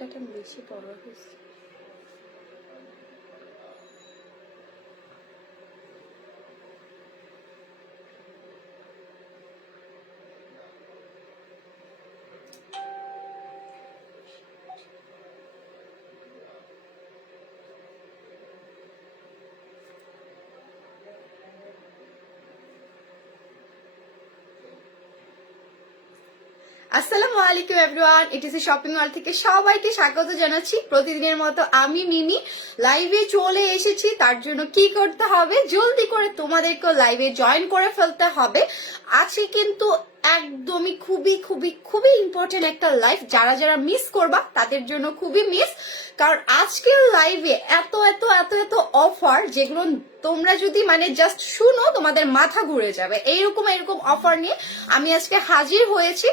একটা বেশি বড় হয়েছে। আসসালামু আলাইকুম এভরিওয়ান, ইটিসি শপিং মল থেকে সবাইকে স্বাগত জানাচ্ছি। প্রতিদিনের মতো আমি মিমি লাইভে চলে এসেছি। তার জন্য কি করতে হবে, জলদি করে তোমাদেরকে লাইভে জয়েন করে ফেলতে হবে। আজকে কিন্তু একদমই খুবই খুবই খুবই ইম্পর্টেন্ট একটা লাইভ, যারা যারা মিস করবা তাদের জন্য খুবই মিস। কারণ আজকের লাইভে এত এত এত এত অফার, যেগুলো তোমরা যদি মানে জাস্ট শুনো তোমাদের মাথা ঘুরে যাবে। এরকম এরকম অফার নিয়ে আমি আজকে হাজির হয়েছি।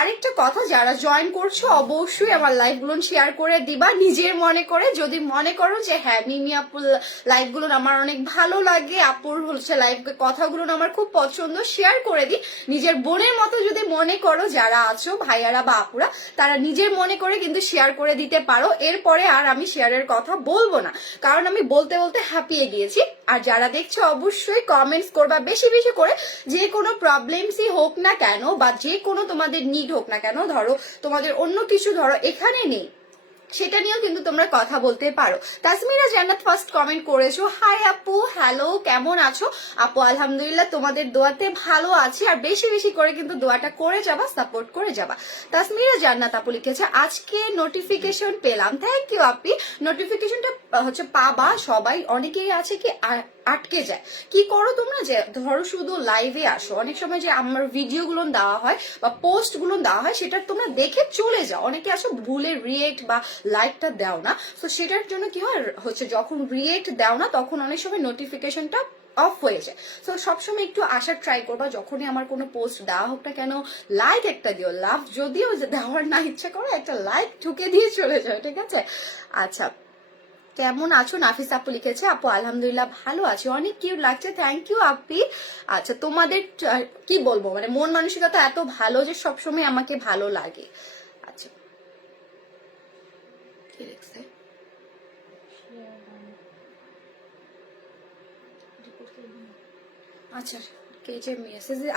আরেকটা কথা, যারা জয়েন করছো অবশ্যই আমার লাইভ গুলো শেয়ার করে দিবা নিজের মনে করে। যদি মনে করো যে হ্যাঁ মিমি আপুর লাইভ গুলো আমার অনেক ভালো লাগে, আপুর হচ্ছে লাইভ কথাগুলো আমার খুব পছন্দ, শেয়ার করে দিই নিজের বোনের মতো। যদি মনে করো, যারা আছো ভাইয়ারা বা আপুরা, তারা নিজের মনে করে কিন্তু শেয়ার করে দিতে পারো। এরপরে আর আমি শেয়ারের কথা বলবো না, কারণ আমি বলতে বলতে হ্যাপিয়ে গিয়েছি। আর যারা দেখছো অবশ্যই কমেন্টস করবা বেশি বেশি করে, যে কোনো প্রবলেমসই হোক না কেন বা যে কোনো তোমাদের নিড হোক না কেন, ধরো তোমাদের অন্য কিছু ধরো এখানে নেই, সেটা নিয়েও কিন্তু তোমরা কথা বলতে পারো। তাসমিরা জান্নাত ফার্স্ট কমেন্ট করেছো, হাই আপু, হ্যালো, কেমন আছো? আপু আলহামদুলিল্লাহ, তোমাদের দোয়াতে ভালো আছি। আর বেশি বেশি করে কিন্তু দোয়াটা করে যাবা, সাপোর্ট করে যাবা। তাসমিরা জান্নাত আপু লিখেছে, আজকে নোটিফিকেশন পেলাম। থ্যাংক ইউ আপি। নোটিফিকেশনটা হচ্ছে পাবা সবাই, অনেকেই আছে কি আটকে যায়। কি করো তোমরা, যে ধরো শুধু লাইভে আসো, অনেক সময় যে আমার ভিডিও গুলো দেওয়া হয় বা পোস্ট গুলো দেওয়া হয় সেটা তোমরা দেখে চলে যাও। অনেকে আসো ভুলে রিয়েক্ট বা লাইকটা দাও না। তো সেটার জন্য কি হয় হচ্ছে, যখন রিয়েক্ট দাও না তখন অনেক সময় নোটিফিকেশনটা অফ হয়ে যায়। তো সবসময় একটু আসার ট্রাই করবা, যখনই আমার কোনো পোস্ট দেওয়া হোক না কেন লাইক একটা দিও। লাভ যদিও দেওয়ার না ইচ্ছা করো, একটা লাইক ঠুকে দিয়ে চলে যাও, ঠিক আছে? আচ্ছা, কেমন আছো? নাফিস আপু লিখেছে, আপু আলহামদুলিল্লাহ ভালো আছি, অনেক কিউট লাগছে। থ্যাংক ইউ আপি। আচ্ছা, তোমাদের কি বলবো, মানে মন মানসিকতা এত ভালো যে সবসময় আমাকে ভালো লাগে। আচ্ছা, কি লিখছে? আচ্ছা,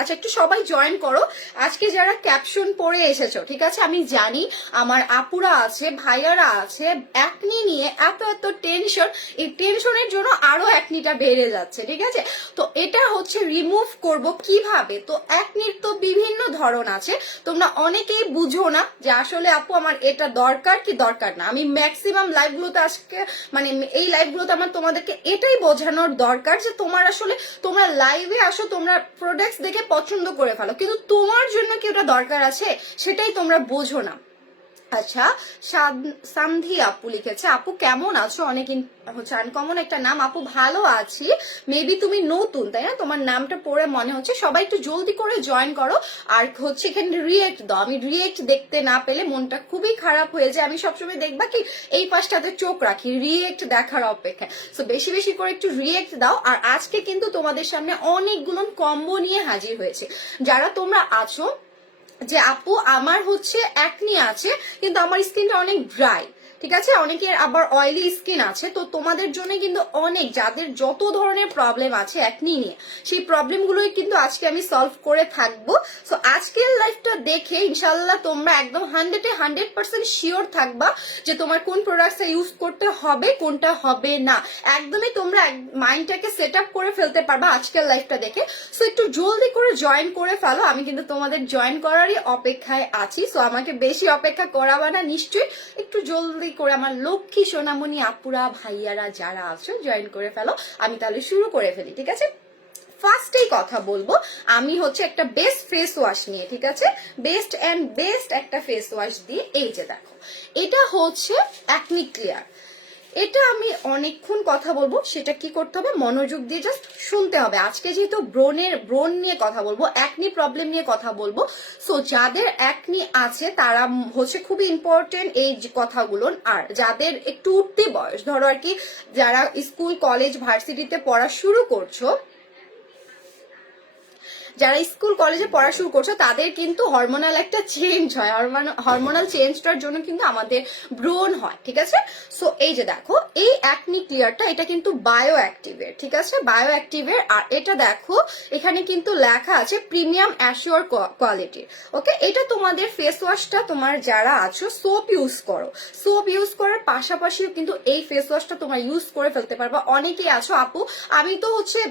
আচ্ছা, একটু সবাই জয়েন করো। আজকে যারা ক্যাপশন পরে এসেছো, ঠিক আছে, আমি জানি আমার আপুরা আছে, ভাইয়ারা আছে, একনি নিয়ে এত এত টেনশন, এই টেনশনের জন্য আরো একনিটা বেড়ে যাচ্ছে, ঠিক আছে? তো এটা হচ্ছে রিমুভ করব কিভাবে। তো একনির তো বিভিন্ন ধরন আছে, তোমরা অনেকেই বুঝো না যে আসলে আপু আমার এটা দরকার কি দরকার না। আমি ম্যাক্সিমাম লাইভগুলোতে আজকে মানে এই লাইভগুলোতে আমার তোমাদেরকে এটাই বোঝানোর দরকার যে তোমার আসলে তোমরা লাইভে আসো, তোমরা প্রোডাক্টস দেখে পছন্দ করে ফেলো, কিন্তু তোমার জন্য কি ওটা দরকার আছে সেটাই তোমরা বোঝো না। আচ্ছা, সান্ধি আপু লিখেছে, আপু কেমন আছো? অনেক হচ্ছে আনকমন একটা নাম। আপু ভালো আছি, মেবি তুমি নতুন তাই না? তোমার নামটা পড়ে মনে হচ্ছে। সবাই একটু জলদি করে জয়েন করো। আর হচ্ছে এখানে রিয়েক্ট দাও, আমি রিয়েক্ট দেখতে না পেলে মনটা খুবই খারাপ হয়ে যায়। আমি সবসময় দেখবা কি এই পাশটাতে চোখ রাখি রিয়েক্ট দেখার অপেক্ষায়। তো বেশি বেশি করে একটু রিয়েক্ট দাও। আর আজকে কিন্তু তোমাদের সামনে অনেকগুলো কম্বো নিয়ে হাজির হয়েছে। যারা তোমরা আছো যে আপু আমার হচ্ছে একনি আছে কিন্তু আমার স্কিনটা অনেক ড্রাই, ঠিক আছে, অনেকের আবার অয়েলি স্কিন আছে, তো তোমাদের জন্য কিন্তু অনেক, যাদের যত ধরনের প্রবলেম আছে একনি নিয়ে, সেই প্রবলেমগুলোই কিন্তু আজকে আমি সলভ করে থাকবো। সো আজকের লাইফটা দেখে ইনশাল্লাহ তোমরা একদম 100% শিওর থাকবা যে তোমার কোন প্রোডাক্টটা ইউজ করতে হবে, কোনটা হবে না। একদমই তোমরা মাইন্ডটাকে সেট আপ করে ফেলতে পারবা আজকের লাইফটা দেখে। সো একটু জলদি করে জয়েন করে ফেলো, আমি কিন্তু তোমাদের জয়েন করারই অপেক্ষায় আছি। সো আমাকে বেশি অপেক্ষা করাবা না, নিশ্চয়ই একটু জলদি করে আমার লক্ষ্মী সোনামণি আপুরা ভাইয়ারা যারা আছো জয়েন করে ফেলো। আমি তাহলে শুরু করে ফেলি, ঠিক আছে? ফার্স্টেই কথা বলবো আমি হচ্ছে একটা বেস্ট ফেস ওয়াশ নিয়ে, ঠিক আছে? বেস্ট এন্ড বেস্ট একটা ফেস ওয়াশ দিয়ে, এই যে দেখো, এটা হচ্ছে অ্যাকনি ক্লিয়ার। এটা আমি অনেকক্ষণ কথা বলবো, সেটা কি করতে হবে, মনোযোগ দিয়ে জাস্ট শুনতে হবে। আজকে যেহেতু ব্রণ নিয়ে কথা বলবো, একনি প্রবলেম নিয়ে কথা বলবো, সো যাদের একনি আছে তারা হচ্ছে খুবই ইম্পর্টেন্ট এই কথাগুলো। আর যাদের একটু উঠতি বয়স, ধরো আর কি যারা স্কুল কলেজ ভার্সিটিতে পড়া শুরু করছো, যারা স্কুল কলেজে পড়া শুরু করছো তাদের কিন্তু হরমোনাল একটা চেঞ্জ হয়, হরমোনাল চেঞ্জটার জন্য কিন্তু আমাদের ব্রণ হয়, ঠিক আছে। সো এই যে দেখো এই অ্যাকনি ক্লিয়ারটা, এটা কিন্তু বায়ো অ্যাক্টিভের, ঠিক আছে, বায়ো অ্যাক্টিভের। আর এটা দেখো এখানে কিন্তু লেখা আছে প্রিমিয়াম অ্যাসিওর কোয়ালিটির। ওকে, এটা তোমাদের ফেস ওয়াশটা তোমার যারা আছো সোপ ইউজ করো, সোপ ইউজ করার পাশাপাশিও কিন্তু এই ফেস ওয়াশটা তোমার ইউজ করে ফেলতে পারবা। অনেকেই আছো আপু আমি তো হচ্ছে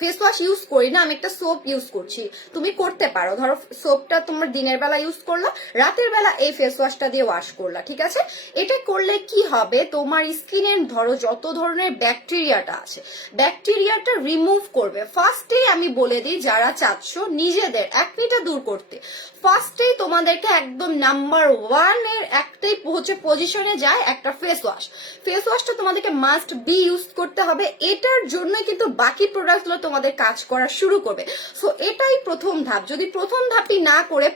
ফেস ওয়াশ ইউজ করি না, আমি একটা সোপ ইউজ করছি, তুমি করতে পারো। ধরো সোপটা তোমার দিনের বেলা ইউজ করলা, রাতের বেলা এই ফেস ওয়াশটা দিয়ে ওয়াশ করলা, ঠিক আছে। এটা করলে কি হবে, তোমার স্কিনের ধরো যত ধরনের ব্যাকটেরিয়াটা আছে ব্যাকটেরিয়াটা রিমুভ করবে। ফার্স্টেই আমি বলে দিই যারা চাচ্ছ নিজেদের অ্যাকনিটা দূর করতে, ফার্স্টেই তোমাদেরকে একদম নাম্বার 1 এর একটাই হচ্ছে পজিশনে যায় একটা ফেস ওয়াশ। ফেস ওয়াশটা তোমাদেরকে মাস্ট বি ইউজ করতে হবে, এটার জন্য কিন্তু বাকি প্রোডাক্টগুলো তোমাদের কাজ করা শুরু করবে। সো এটাই প্রথম ধাপ। যদি প্রথম ধাপই না করে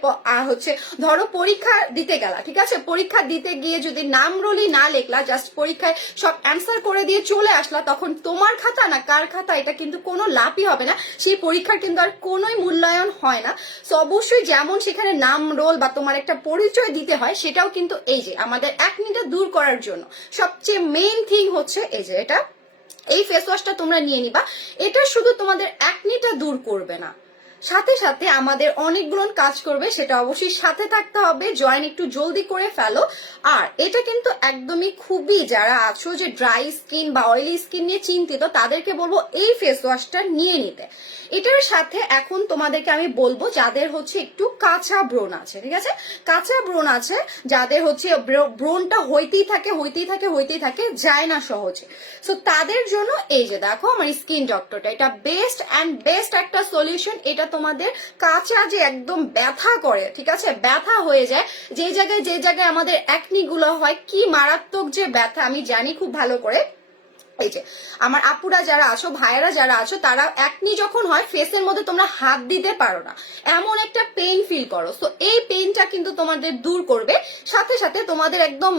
হচ্ছে ধরো পরীক্ষা দিতে গেলা, ঠিক আছে, পরীক্ষা দিতে গিয়ে যদি নাম রোলই না লেখলা, জাস্ট পরীক্ষায় সব অ্যান্সার করে দিয়ে চলে আসলা, তখন তোমার খাতা না কার খাতা এটা কিন্তু কোনো লাভই হবে না, সেই পরীক্ষার কিন্তু আর কোনোই মূল্যায়ন হয় না। সো অবশ্যই যেমন সেখানে নাম রোল বা তোমার একটা পরিচয় দিতে হয়, সেটাও কিন্তু এই যে আমাদের অ্যাকনিটা দূর করার জন্য সবচেয়ে মেইন থিং হচ্ছে এই যে এটা, এই ফেস ওয়াশটা তোমরা নিয়ে নিবা। এটা শুধু তোমাদের অ্যাকনিটা দূর করবে না, সাথে সাথে আমাদের অনেকগুলো কাজ করবে, সেটা অবশ্যই সাথে থাকতে হবে। জয়েন একটু জলদি করে ফেলো। আর এটা কিন্তু একদমই খুবই যারা আছো যে ড্রাই স্কিন বা অয়েলি স্কিন নিয়ে চিন্তিত, তাদেরকে বলবো এই ফেস ওয়াশটা নিয়ে নিতে। এটার সাথে এখন তোমাদেরকে আমি বলবো যাদের হচ্ছে একটু কাঁচা ব্রণ আছে, ঠিক আছে, কাঁচা ব্রণ আছে যাদের হচ্ছে ব্রণটা হইতেই থাকে যায় না সহজে, সো তাদের জন্য এই যে দেখো আমার স্কিন ডক্টরটা, এটা বেস্ট অ্যান্ড বেস্ট একটা সলিউশন। এটা তোমাদের কাঁচা যে একদম ব্যথা করে, ঠিক আছে, ব্যথা হয়ে যায় যে জায়গায় আমাদের অ্যাকনি গুলো হয়, কি মারাত্মক যে ব্যথা আমি জানি খুব ভালো করে। এই যে আমার আপুরা যারা আছো ভাইয়েরা যারা আছো তারা অ্যাকনি যখন হয় ফেসের মধ্যে তোমরা হাত দিতে পারো না, এমন একটা পেইন ফিল করো। সো এই পেইনটা কিন্তু তোমাদের দূর করবে, সাথে সাথে তোমাদের একদম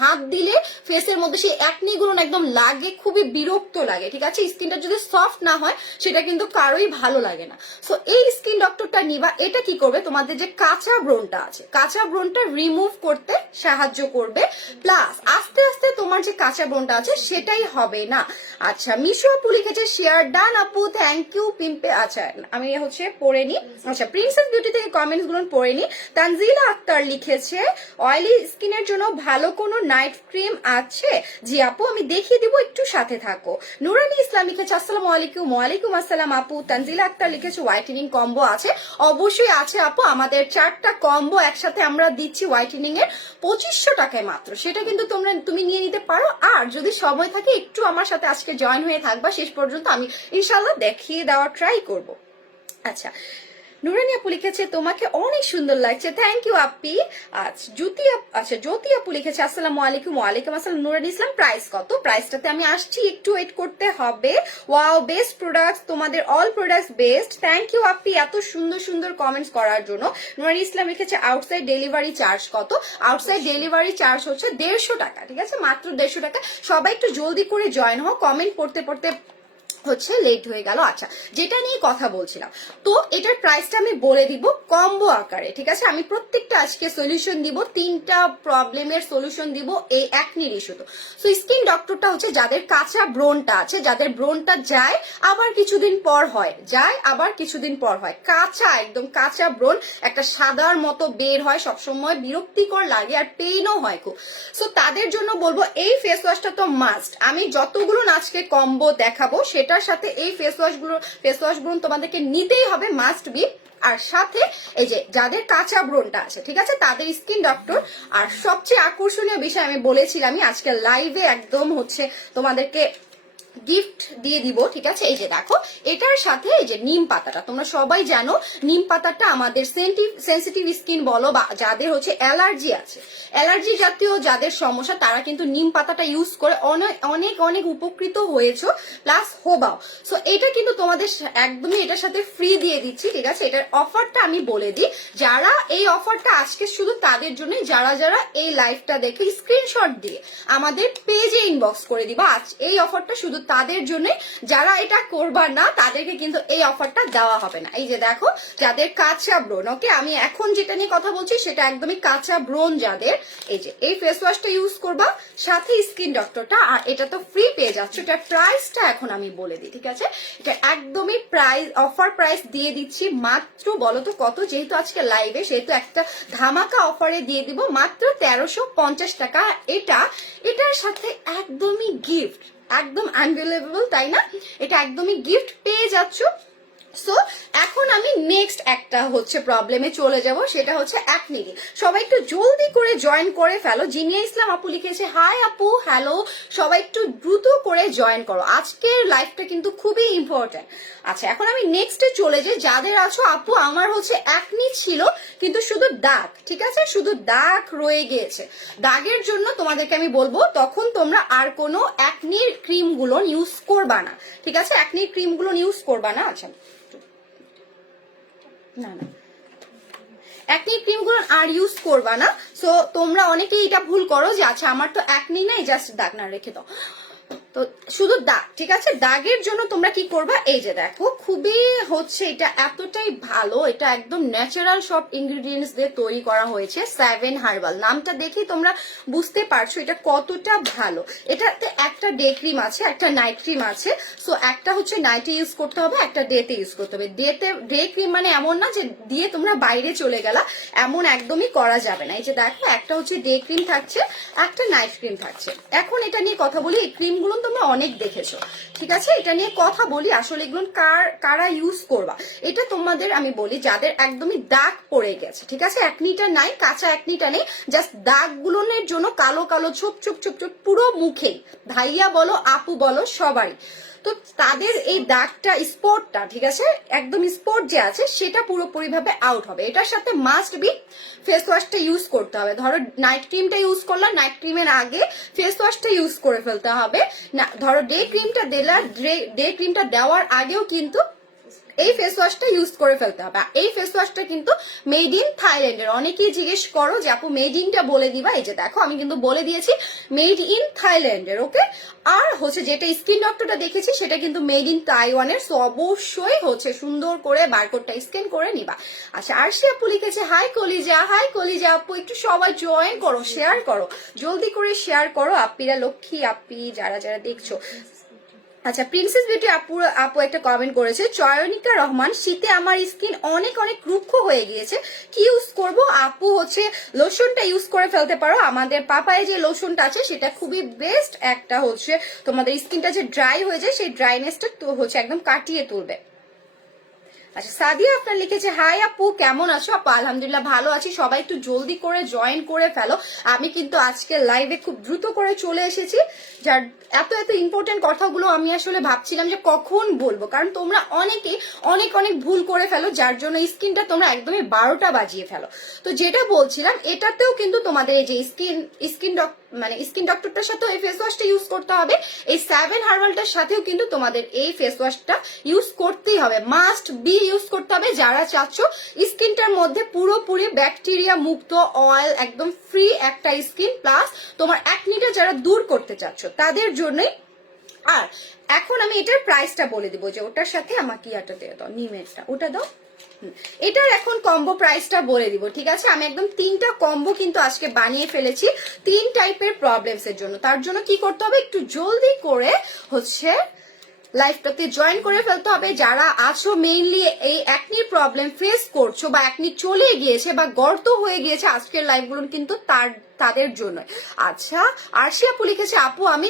হাত দিলে ফেসের মধ্যে সেই অ্যাকনি গুলো একদম লাগে, খুবই বিরক্ত লাগে, ঠিক আছে। স্কিনটা যদি সফট না হয় সেটা কিন্তু কারোই ভালো লাগে না। সো এই স্কিন ডক্টরটা নিবা, এটা কি করবে তোমাদের যে কাঁচা ব্রণটা আছে কাঁচা ব্রণটা রিমুভ করতে সাহায্য করবে, প্লাস আস্তে আস্তে তোমার যে কাঁচা ব্রণটা আছে সেটাই হবে না। আচ্ছা মিশু আপু লিখেছে শেয়ার ডান আপু, থ্যাংক ইউ পিম্পে। আচ্ছা আমি হচ্ছে পড়ে নি, আচ্ছা প্রিন্সেস বিউটি থেকে কমেন্টস গুলো পড়ে নি। তানজিলা আক্তার লিখেছে অয়েলি স্কিনের জন্য ভালো কোনো নাইট ক্রিম আছে? জি আপু আমি দেখিয়ে দিব, একটু সাথে থাকো। নুরানি ইসলাম লিখেছে আসসালামু আলাইকুম। ওয়ালাইকুম আসসালাম আপু। তানজিলা আক্তার লিখেছে হোয়াইটেনিং কম্বো আছে, অবশ্যই আছে আপু, আমাদের 4টা কম্বো একসাথে আমরা দিচ্ছি হোয়াইটেনিং এর 2500 টাকায় মাত্র, সেটা কিন্তু তুমি নিয়ে নিতে পারো। আর যদি সময় থাকে একটু আমার সাথে আজকে জয়েন হয়ে থাকবা শেষ পর্যন্ত, আমি ইনশাল্লাহ দেখিয়ে দেওয়ার ট্রাই করব। আচ্ছা নুরানি আপু লিখেছে তোমাকে অনেক সুন্দর লাগছে, থ্যাংক ইউ আপি। আচ্ছা জ্যোতি আপু লিখেছে আসসালামু আলাইকুম। ওয়ালাইকুম আসসালাম। নুরানি ইসলাম প্রাইস কত? প্রাইসটাতে আমি আসছি, একটু ওয়েট করতে হবে। ওয়াও বেস্ট প্রোডাক্টস, তোমাদের all products best, thank you আপি এত সুন্দর সুন্দর কমেন্টস করার জন্য। নুরানি ইসলাম লিখেছে আউটসাইড ডেলিভারি চার্জ কত? আউটসাইড ডেলিভারি চার্জ হচ্ছে 150 টাকা, ঠিক আছে, মাত্র 150 টাকা। সবাই একটু জলদি করে জয়েন হও, কমেন্ট পড়তে পড়তে হচ্ছে লেট হয়ে গেল। আচ্ছা যেটা নিয়ে কথা বলছিলাম, তো এটার প্রাইসটা আমি বলে দিব কম্বো আকারে, ঠিক আছে। আমি প্রত্যেকটা আজকে সলিউশন দিব, 3টা প্রবলেমের সলিউশন দিব এই অ্যাকনির ইস্যুতে। সো স্কিন ডক্টরটা হচ্ছে যাদের কাঁচা ব্রণটা আছে, যাদের ব্রণটা যায় আবার কিছুদিন পর হয়, যায় আবার কিছুদিন পর হয়, কাঁচা একদম কাঁচা ব্রণ একটা সাদার মতো বের হয়, সবসময় বিরক্তিকর লাগে আর পেইনও হয় খুব। সো তাদের জন্য বলবো এই ফেস ওয়াশটা তো মাস্ট, আমি যতগুলো আজকে কম্বো দেখাবো সেটার সাথে এই ফেস ওয়াশগুলো তোমাদেরকে নিতেই হবে, মাস্ট বি। আর সাথে এই যে যাদের কাঁচা ব্রণটা আছে, ঠিক আছে, তাদের স্কিন ডক্টর। আর সবচেয়ে আকর্ষণীয় বিষয় আমি বলেছিলামই আজকে লাইভে একদম হচ্ছে তোমাদেরকে গিফট দিয়ে দিব, ঠিক আছে। এই যে দেখো এটার সাথে এই যে নিম পাতাটা, তোমরা সবাই জানো নিম পাতাটা আমাদের সেনসিটিভ স্কিন বলো বা যাদের হচ্ছে অ্যালার্জি আছে, অ্যালার্জি জাতীয় যাদের সমস্যা তারা কিন্তু নিম পাতাটা ইউজ করে অনেক অনেক অনেক উপকৃত হয়েছো, প্লাস হোবাও। সো এটা কিন্তু তোমাদের একদমই এটার সাথে ফ্রি দিয়ে দিচ্ছি, ঠিক আছে। এটার অফারটা আমি বলে দিই, যারা এই অফারটা আজকে শুধু তাদের জন্য, যারা যারা এই লাইভটা দেখে স্ক্রিনশট দিয়ে আমাদের পেজে ইনবক্স করে দিবা, আজ এই অফারটা শুধু তাদের জন্য, যারা এটা করবা না তাদেরকে কিন্তু এই অফারটা দেওয়া হবে না। এই যে দেখো, যাদের কাঁচা ব্রণ, ওকে আমি এখন যেটা নিয়ে কথা বলছি সেটা একদমই কাঁচা ব্রণ যাদের, এই যে এই ফেস ওয়াশটা ইউজ করবা, সাথে স্কিন ডক্টরটা, আর এটা তো ফ্রি পেয়ে যাচ্ছে। এটার প্রাইসটা এখন আমি বলে দিই, ঠিক আছে? এটা একদমই প্রাইস, অফার প্রাইস দিয়ে দিচ্ছি মাত্র, বলো তো কত, যেহেতু আজকে লাইভে সেহেতু একটা ধামাকা অফারে দিয়ে দিব মাত্র 1350 টাকা। এটার সাথে একদমই গিফট, একদম আনবিলিভেবল তাই না? এটা একদমই গিফট পেয়ে যাচ্ছ। সো এখন আমি নেক্সট একটা হচ্ছে প্রবলেমে চলে যাব, সেটা হচ্ছে অ্যাকনি। সবাই একটু জলদি করে জয়েন করে ফেলো। জিনিয়া ইসলাম আপু লিখেছে হাই আপু, হ্যালো, সবাই একটু দ্রুত করে জয়েন করো, আজকের লাইভটা কিন্তু খুবই ইম্পর্টেন্ট। আচ্ছা এখন আমি নেক্সটে চলে যাই। যাদের আছো আপু আমার হচ্ছে অ্যাকনি ছিল কিন্তু শুধু দাগ, ঠিক আছে, শুধু দাগ রয়ে গিয়েছে, দাগের জন্য তোমাদেরকে আমি বলবো তখন তোমরা আর কোনো অ্যাকনির ক্রিমগুলো ইউজ করবা না, ঠিক আছে? অ্যাকনির ক্রিমগুলো ইউজ করবা না। আচ্ছা না না, অ্যাকনি ক্রিমগুলো আর ইউজ করবা না। সো তোমরা অনেকেই এটা ভুল করো যে আচ্ছা আমার তো অ্যাকনি নাই, জাস্ট দাগ, না রেখে দাও, তো শুধু দাগ, ঠিক আছে? দাগের জন্য তোমরা কি করবা, এই যে দেখো খুবই হচ্ছে এটা এতটাই ভালো, এটা একদম ন্যাচারাল সব ইনগ্রিডিয়েন্টস দিয়ে তৈরি করা হয়েছে। 7 হার্বাল নামটা দেখেই তোমরা বুঝতে পারছো এটা কতটা ভালো। এটাতে একটা ডে ক্রিম আছে, একটা নাইট ক্রিম আছে। সো একটা হচ্ছে নাইটে ইউজ করতে হবে, একটা ডেতে ইউজ করতে হবে। ডে ক্রিম মানে এমন না যে দিয়ে তোমরা বাইরে চলে গেলা, এমন একদমই করা যাবে না। এই যে দেখো একটা হচ্ছে ডে ক্রিম থাকছে, একটা নাইট ক্রিম থাকছে। এখন এটা নিয়ে কথা বলি, এই ক্রিমগুলো তোমরা অনেক দেখেছো, ঠিক আছে? এটা নিয়ে কথা বলি আসলে এগুলো কারা ইউজ করবা। এটা তোমাদের আমি বলি যাদের একদমই দাগ পড়ে গেছে, ঠিক আছে? অ্যাকনিটা নাই, কাঁচা অ্যাকনিটা নেই, জাস্ট দাগগুলোর জন্য কালো কালো ছোপ ছোপ ছোপ ছোপ পুরো মুখে, ভাইয়া বলো আপু বলো সবারই, তো তাদের এই দাগটা, স্পটটা, ঠিক আছে, একদম স্পট যে আছে সেটা পুরোপুরি ভাবে আউট হবে। এটার সাথে মাস্ট বি ফেস ওয়াশটা ইউজ করতে হবে। ধরো নাইট ক্রিমটা ইউজ করলাম, নাইট ক্রিমের আগে ফেস ওয়াশটা ইউজ করে ফেলতে হবে না। ধরো ডে ক্রিমটা দিলা, ডে ক্রিমটা দেওয়ার আগেও কিন্তু এই ফেস ওয়াশটা ইউজ করে ফেলতে হবে। এই ফেস ওয়াশটা কিন্তু মেড ইন থাইল্যান্ডের। অনেকেই জিজ্ঞেস করো যে আপু মেড ইনটা বলে দিবা, এই যে দেখো আমি কিন্তু বলে দিয়েছি মেড ইন থাইল্যান্ডের, ওকে? আর হচ্ছে যেটা স্কিন ডক্টরটা দেখেছি সেটা কিন্তু মেড ইন তাইওয়ানের। সো অবশ্যই হচ্ছে সুন্দর করে বারকোডটা স্ক্যান করে নিবা। আচ্ছা আরশি আপু লিখেছে হাই কলিজা, হাই কলিজা আপু, একটু সবাই জয়েন করো, শেয়ার করো, জলদি করে শেয়ার করো আপ্পিরা, লক্ষ্মী আপ্পি যারা যারা দেখছো। আচ্ছা প্রিন্সেস বিউটি আপু একটা কমেন্ট করেছে, চয়নিকা রহমান, শীতে আমার স্কিন অনেক অনেক রুক্ষ হয়ে গিয়েছে, কি ইউজ করব? আপু হচ্ছে লোশনটা ইউজ করে ফেলতে পারো। আমাদের পাপায় যে লোশনটা আছে সেটা খুবই বেস্ট একটা হচ্ছে তোমাদের স্কিনটা যে ড্রাই হয়ে যায় সেই ড্রাইনেসটা তো হচ্ছে একদম কাটিয়ে তুলবে। আচ্ছা সাদিয়া আপনার লিখেছে হাই আপু কেমন আছো? আপু আলহামদুলিল্লাহ ভালো আছি, সবাই একটু জলদি করে জয়েন করে ফেলো। আমি কিন্তু আজকে লাইভে খুব দ্রুত করে চলে এসেছি, যার এত এত ইম্পর্টেন্ট কথাগুলো আমি আসলে ভাবছিলাম যে কখন বলবো, কারণ তোমরা অনেকেই অনেক অনেক ভুল করে ফেলো, যার জন্য স্কিনটা তোমরা একদমই 12টা বাজিয়ে ফেলো। তো যেটা বলছিলাম এটাতেও কিন্তু তোমাদের এই যে স্কিন ডক্টরটার সাথেও এই ফেস ওয়াশটা ইউজ করতে হবে, এই 7 হার্বালটার সাথেও কিন্তু তোমাদের এই ফেস ওয়াশটা ইউজ করতেই হবে, মাস্ট বি ইউজ করতে হবে। যারা চাচ্ছ স্কিনটার মধ্যে পুরোপুরি ব্যাকটেরিয়া মুক্ত, অয়েল একদম ফ্রি একটা স্কিন, প্লাস তোমার অ্যাকনিটা যারা দূর করতে চাচ্ছ তাদের জন্যই। আর এখন আমি এটার প্রাইসটা বলে দিব, যে ওটার সাথে আমাকে ইয়াটা দিয়ে দাও, নিমেরটা ওটা দাও, এটার এখন কম্বো প্রাইসটা বলে দিব, ঠিক আছে? আমি একদম 3টা কম্বো কিন্তু আজকে বানিয়ে ফেলেছি 3 টাইপের প্রবলেমস এর জন্য। তার জন্য কি করতে হবে, একটু জলদি করে হচ্ছে লাইফটাতে জয়েন করে ফেলতে হবে। যারা আছো মেইনলি এই অ্যাকনির প্রবলেম ফেস করছো, বা অ্যাকনি চলে গিয়েছে বা গর্ত হয়ে গিয়েছে, আজকের লাইভগুলো কিন্তু তাদের জন্য। আচ্ছা আরশি আপু লিখেছে আপু আমি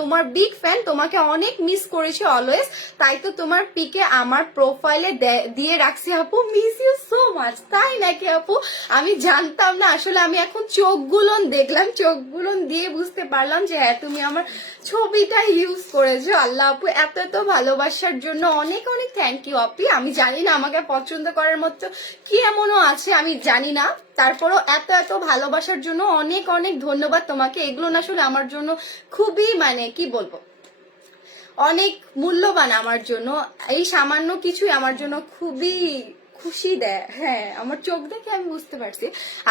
তোমার বিগ ফ্যান, তোমাকে অনেক মিস করেছি অলওয়েজ, তাই তো তোমার পিকে আমার প্রোফাইলে দিয়ে রাখছি আপু, মিস ইউ সো মাচ। তাই নাকি আপু? আমি জানতাম না, আসলে আমি এখন চোখগুলো দেখলাম, চোখগুলো দিয়ে বুঝতে পারলাম যে হ্যাঁ তুমি আমার ছবিটা ইউজ করেছো। আল্লাহ আপু এত এত ভালোবাসার জন্য অনেক অনেক থ্যাংক ইউ আপি। আমি জানি না আমাকে পছন্দ করার মতো কি এমনও আছে আমি জানি না, তারপরও এত এত ভালোবাসার জন্য অনেক অনেক ধন্যবাদ তোমাকে। এগুলো না আসলে আমার জন্য খুবই মানে কি বলবো, অনেক মূল্যবান আমার জন্য, এই সামান্য কিছুই আমার জন্য খুবই খুশি দেয়, হ্যাঁ আমার চোখ দেখে আমি বুঝতে পারছি।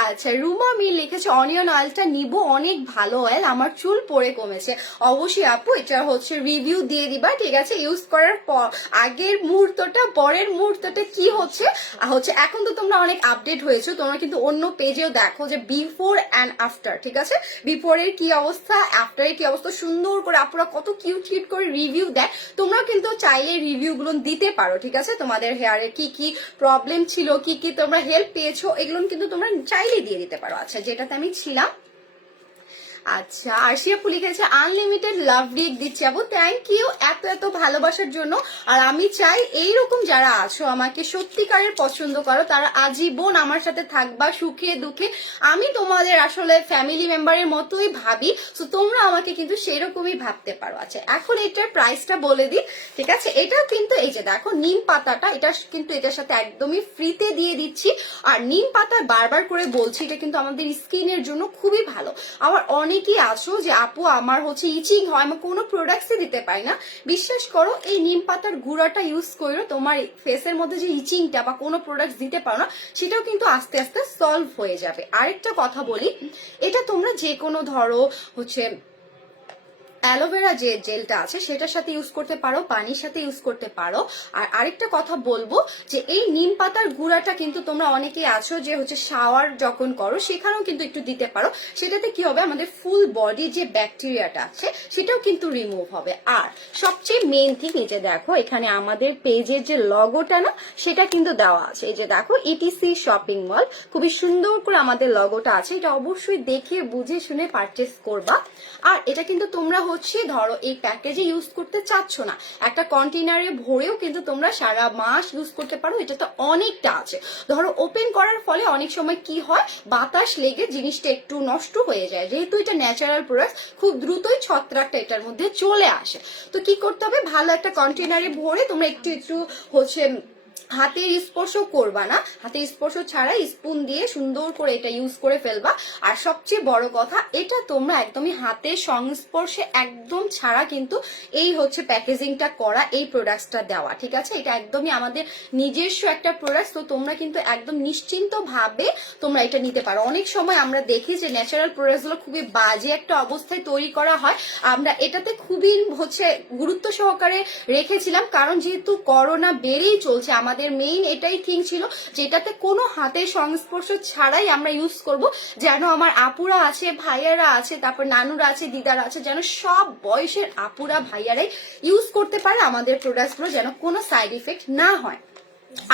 আচ্ছা রুমা মি লিখেছে অনিয়ন অয়েলটা নিব, অনেক ভালো অয়েল, আমার চুল পরে কমেছে। অবশ্যই আপু এটা হচ্ছে রিভিউ দিয়ে দিবা, ঠিক আছে? ইউজ করার পর আগের মুহূর্তটা পরের মুহূর্তটা কি হচ্ছে হচ্ছে এখন তো তোমরা অনেক আপডেট হয়েছো, তোমরা কিন্তু অন্য পেজেও দেখো যে বিফোর অ্যান্ড আফটার, ঠিক আছে? বিফোরের কি অবস্থা, আফটারের কি অবস্থা, সুন্দর করে আপুরা কত কিউট কিউট করে রিভিউ দেয়। তোমরা কিন্তু চাইলে রিভিউ গুলো দিতে পারো, ঠিক আছে? তোমাদের হেয়ারের কি কি প্রবলেম ছিল, কি কি তোমরা হেল্প পেয়েছো, এগুলো কিন্তু তোমরা চাইলে দিয়ে দিতে পারো। আচ্ছা যেটাতে আমি ছিলাম, আচ্ছা আরশিয়া আপু লিখেছে আনলিমিটেড লাভ রিক দিচ্ছি আপু, থ্যাংক ইউ এত এত ভালোবাসার জন্য। আর আমি চাই এইরকম যারা আছো আমাকে সত্যিকারের পছন্দ করো, তারা আজীবন আমার সাথে থাকবা সুখে দুঃখে। আমি তোমাদের আসলে ফ্যামিলি মেম্বারের মতোই ভাবি, তো তোমরা আমাকে কিন্তু সেরকমই ভাবতে পারো। আচ্ছা এখন এটার প্রাইসটা বলে দিই, ঠিক আছে? এটাও কিন্তু এই যে দেখো নিম পাতাটা, এটা কিন্তু এটার সাথে একদমই ফ্রিতে দিয়ে দিচ্ছি। আর নিম পাতা বারবার করে বলছি, এটা কিন্তু আমাদের স্কিনের জন্য খুবই ভালো। আমার অনেকেই আছো যে আপু আমার হচ্ছে ইচিং হয়, আমি কোনো প্রোডাক্টসই দিতে পারি না। বিশ্বাস করো এই নিম পাতার গুঁড়াটা ইউজ করো, তোমার ফেসের মধ্যে যে ইচিংটা বা কোনো প্রোডাক্ট দিতে পারো না সেটাও কিন্তু আস্তে আস্তে সলভ হয়ে যাবে। আরেকটা কথা বলি, এটা তোমরা যে কোনো ধরো হচ্ছে অ্যালোভেরা যে জেলটা আছে সেটার সাথে ইউজ করতে পারো, পানির সাথে ইউজ করতে পারো। আর আরেকটা কথা বলবো যে এই নিম পাতার গুঁড়াটা কিন্তু তোমরা অনেকেই আছো যে হচ্ছে শাওয়ার যখন করো সেখানেও কিন্তু একটু দিতে পারো। সেটাতে কি হবে, আমাদের ফুল বডি যে ব্যাকটেরিয়াটা আছে সেটাও কিন্তু রিমুভ হবে। আর সবচেয়ে মেইন থিং এই যে দেখো এখানে আমাদের পেজের যে লগোটা না সেটা কিন্তু দেওয়া আছে, এই যে দেখো ইটিসি শপিং মল, খুবই সুন্দর করে আমাদের লগোটা আছে। এটা অবশ্যই দেখে বুঝে শুনে পারচেস করবা। আর এটা কিন্তু তোমরা হচ্ছে ধরো এই প্যাকেজে ইউজ করতে চাচ্ছ না, একটা কন্টেনারে ভরেও কিন্তু তোমরা সারা মাস ইউজ করতে পারো। এটা তো অনেকটা আছে, ধরো ওপেন করার ফলে অনেক সময় কি হয় বাতাস লেগে জিনিসটা একটু নষ্ট হয়ে যায়। যেহেতু এটা ন্যাচারাল প্রোডাক্ট খুব দ্রুতই ছত্রাকটা এটার মধ্যে চলে আসে। তো কি করতে হবে, ভালো একটা কন্টেনারে ভরে তোমরা একটু একটু হচ্ছে হাতের স্পর্শ করবা না, হাতের স্পর্শ ছাড়া স্পুন দিয়ে সুন্দর করে এটা ইউজ করে ফেলবা। আর সবচেয়ে বড় কথা, এটা তোমরা একদমই হাতের সংস্পর্শে একদম ছাড়া কিন্তু এই হচ্ছে প্যাকেজিংটা করা, এই প্রোডাক্টসটা দেওয়া, ঠিক আছে? এটা একদমই আমাদের নিজস্ব একটা প্রোডাক্ট, তো তোমরা কিন্তু একদম নিশ্চিন্ত ভাবে তোমরা এটা নিতে পারো। অনেক সময় আমরা দেখি যে ন্যাচারাল প্রোডাক্ট গুলো খুবই বাজে একটা অবস্থায় তৈরি করা হয়, আমরা এটাতে খুবই হচ্ছে গুরুত্ব সহকারে রেখেছিলাম, কারণ যেহেতু করোনা বেড়েই চলছে আমাদের মেইন এটাই থিং ছিল যেটাতে কোনো হাতের সংস্পর্শ ছাড়াই আমরা ইউজ করব, যেন আমার আপুরা আছে ভাইয়ারা আছে তারপর নানুরা আছে দিদারা আছে, যেন সব বয়সের আপুরা ভাইয়ারাই ইউজ করতে পারে আমাদের প্রোডাক্টগুলো, যেন কোনো সাইড ইফেক্ট না হয়।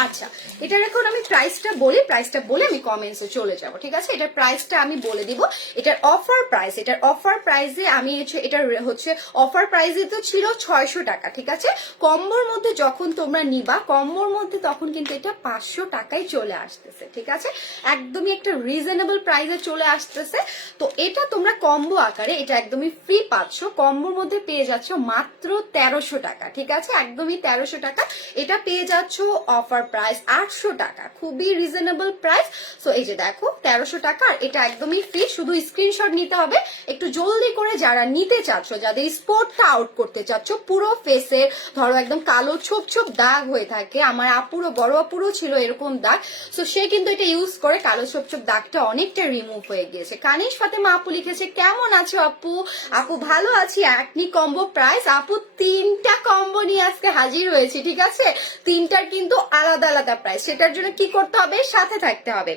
আচ্ছা এটার এখন আমি প্রাইসটা বলি, প্রাইসটা বলে আমি কমেন্টসে চলে যাব, ঠিক আছে? এটার প্রাইসটা আমি বলে দিব, এটার অফার প্রাইস, এটার অফার প্রাইসে আমি এটার হচ্ছে অফার প্রাইসে তো ছিল 600 টাকা, ঠিক আছে? কম্বোর মধ্যে যখন তোমরা নিবা কম্বোর মধ্যে তখন কিন্তু এটা 500 টাকায় চলে আসতেছে, ঠিক আছে? একদমই একটা রিজনেবল প্রাইসে চলে আসতেছে। তো এটা তোমরা কম্বো আকারে এটা একদমই ফ্রি পাচ্ছ, কম্বোর মধ্যে পেয়ে যাচ্ছ মাত্র 1300 টাকা, ঠিক আছে? একদমই 1300 টাকা এটা পেয়ে যাচ্ছ। অফার প্রাইস 800 টাকা, খুবই রিজনেবল প্রাইস। সো এই যে দেখো 1300 টাকা, আর এটা একদমই ফ্রি, শুধু স্ক্রিনশট নিতে হবে একটু জলদি করে। যারা নিতে চাচ্ছ, যাদের স্পটটা আউট করতে চাচ্ছ, পুরো ফেসে ধরো একদম কালো ছোপ ছোপ দাগ হয়ে থাকে, আমার আপুরও বড় আপুরও ছিল এরকম দাগ, সো সে কিন্তু এটা ইউজ করে কালো ছোপ ছোপ দাগটা অনেকটা রিমুভ হয়ে গিয়েছে। কানিশ ফাতেমা আপু লিখেছে কেমন আছো আপু? আপু ভালো আছি। একনি কম্বো প্রাইস আপু 3টা কম্বো নিয়ে আজকে হাজির হয়েছি, ঠিক আছে? 3টার কিন্তু আলাদা আলাদা প্রাইস, সেটার জন্য কি করতে হবে, সাথে থাকতে হবে।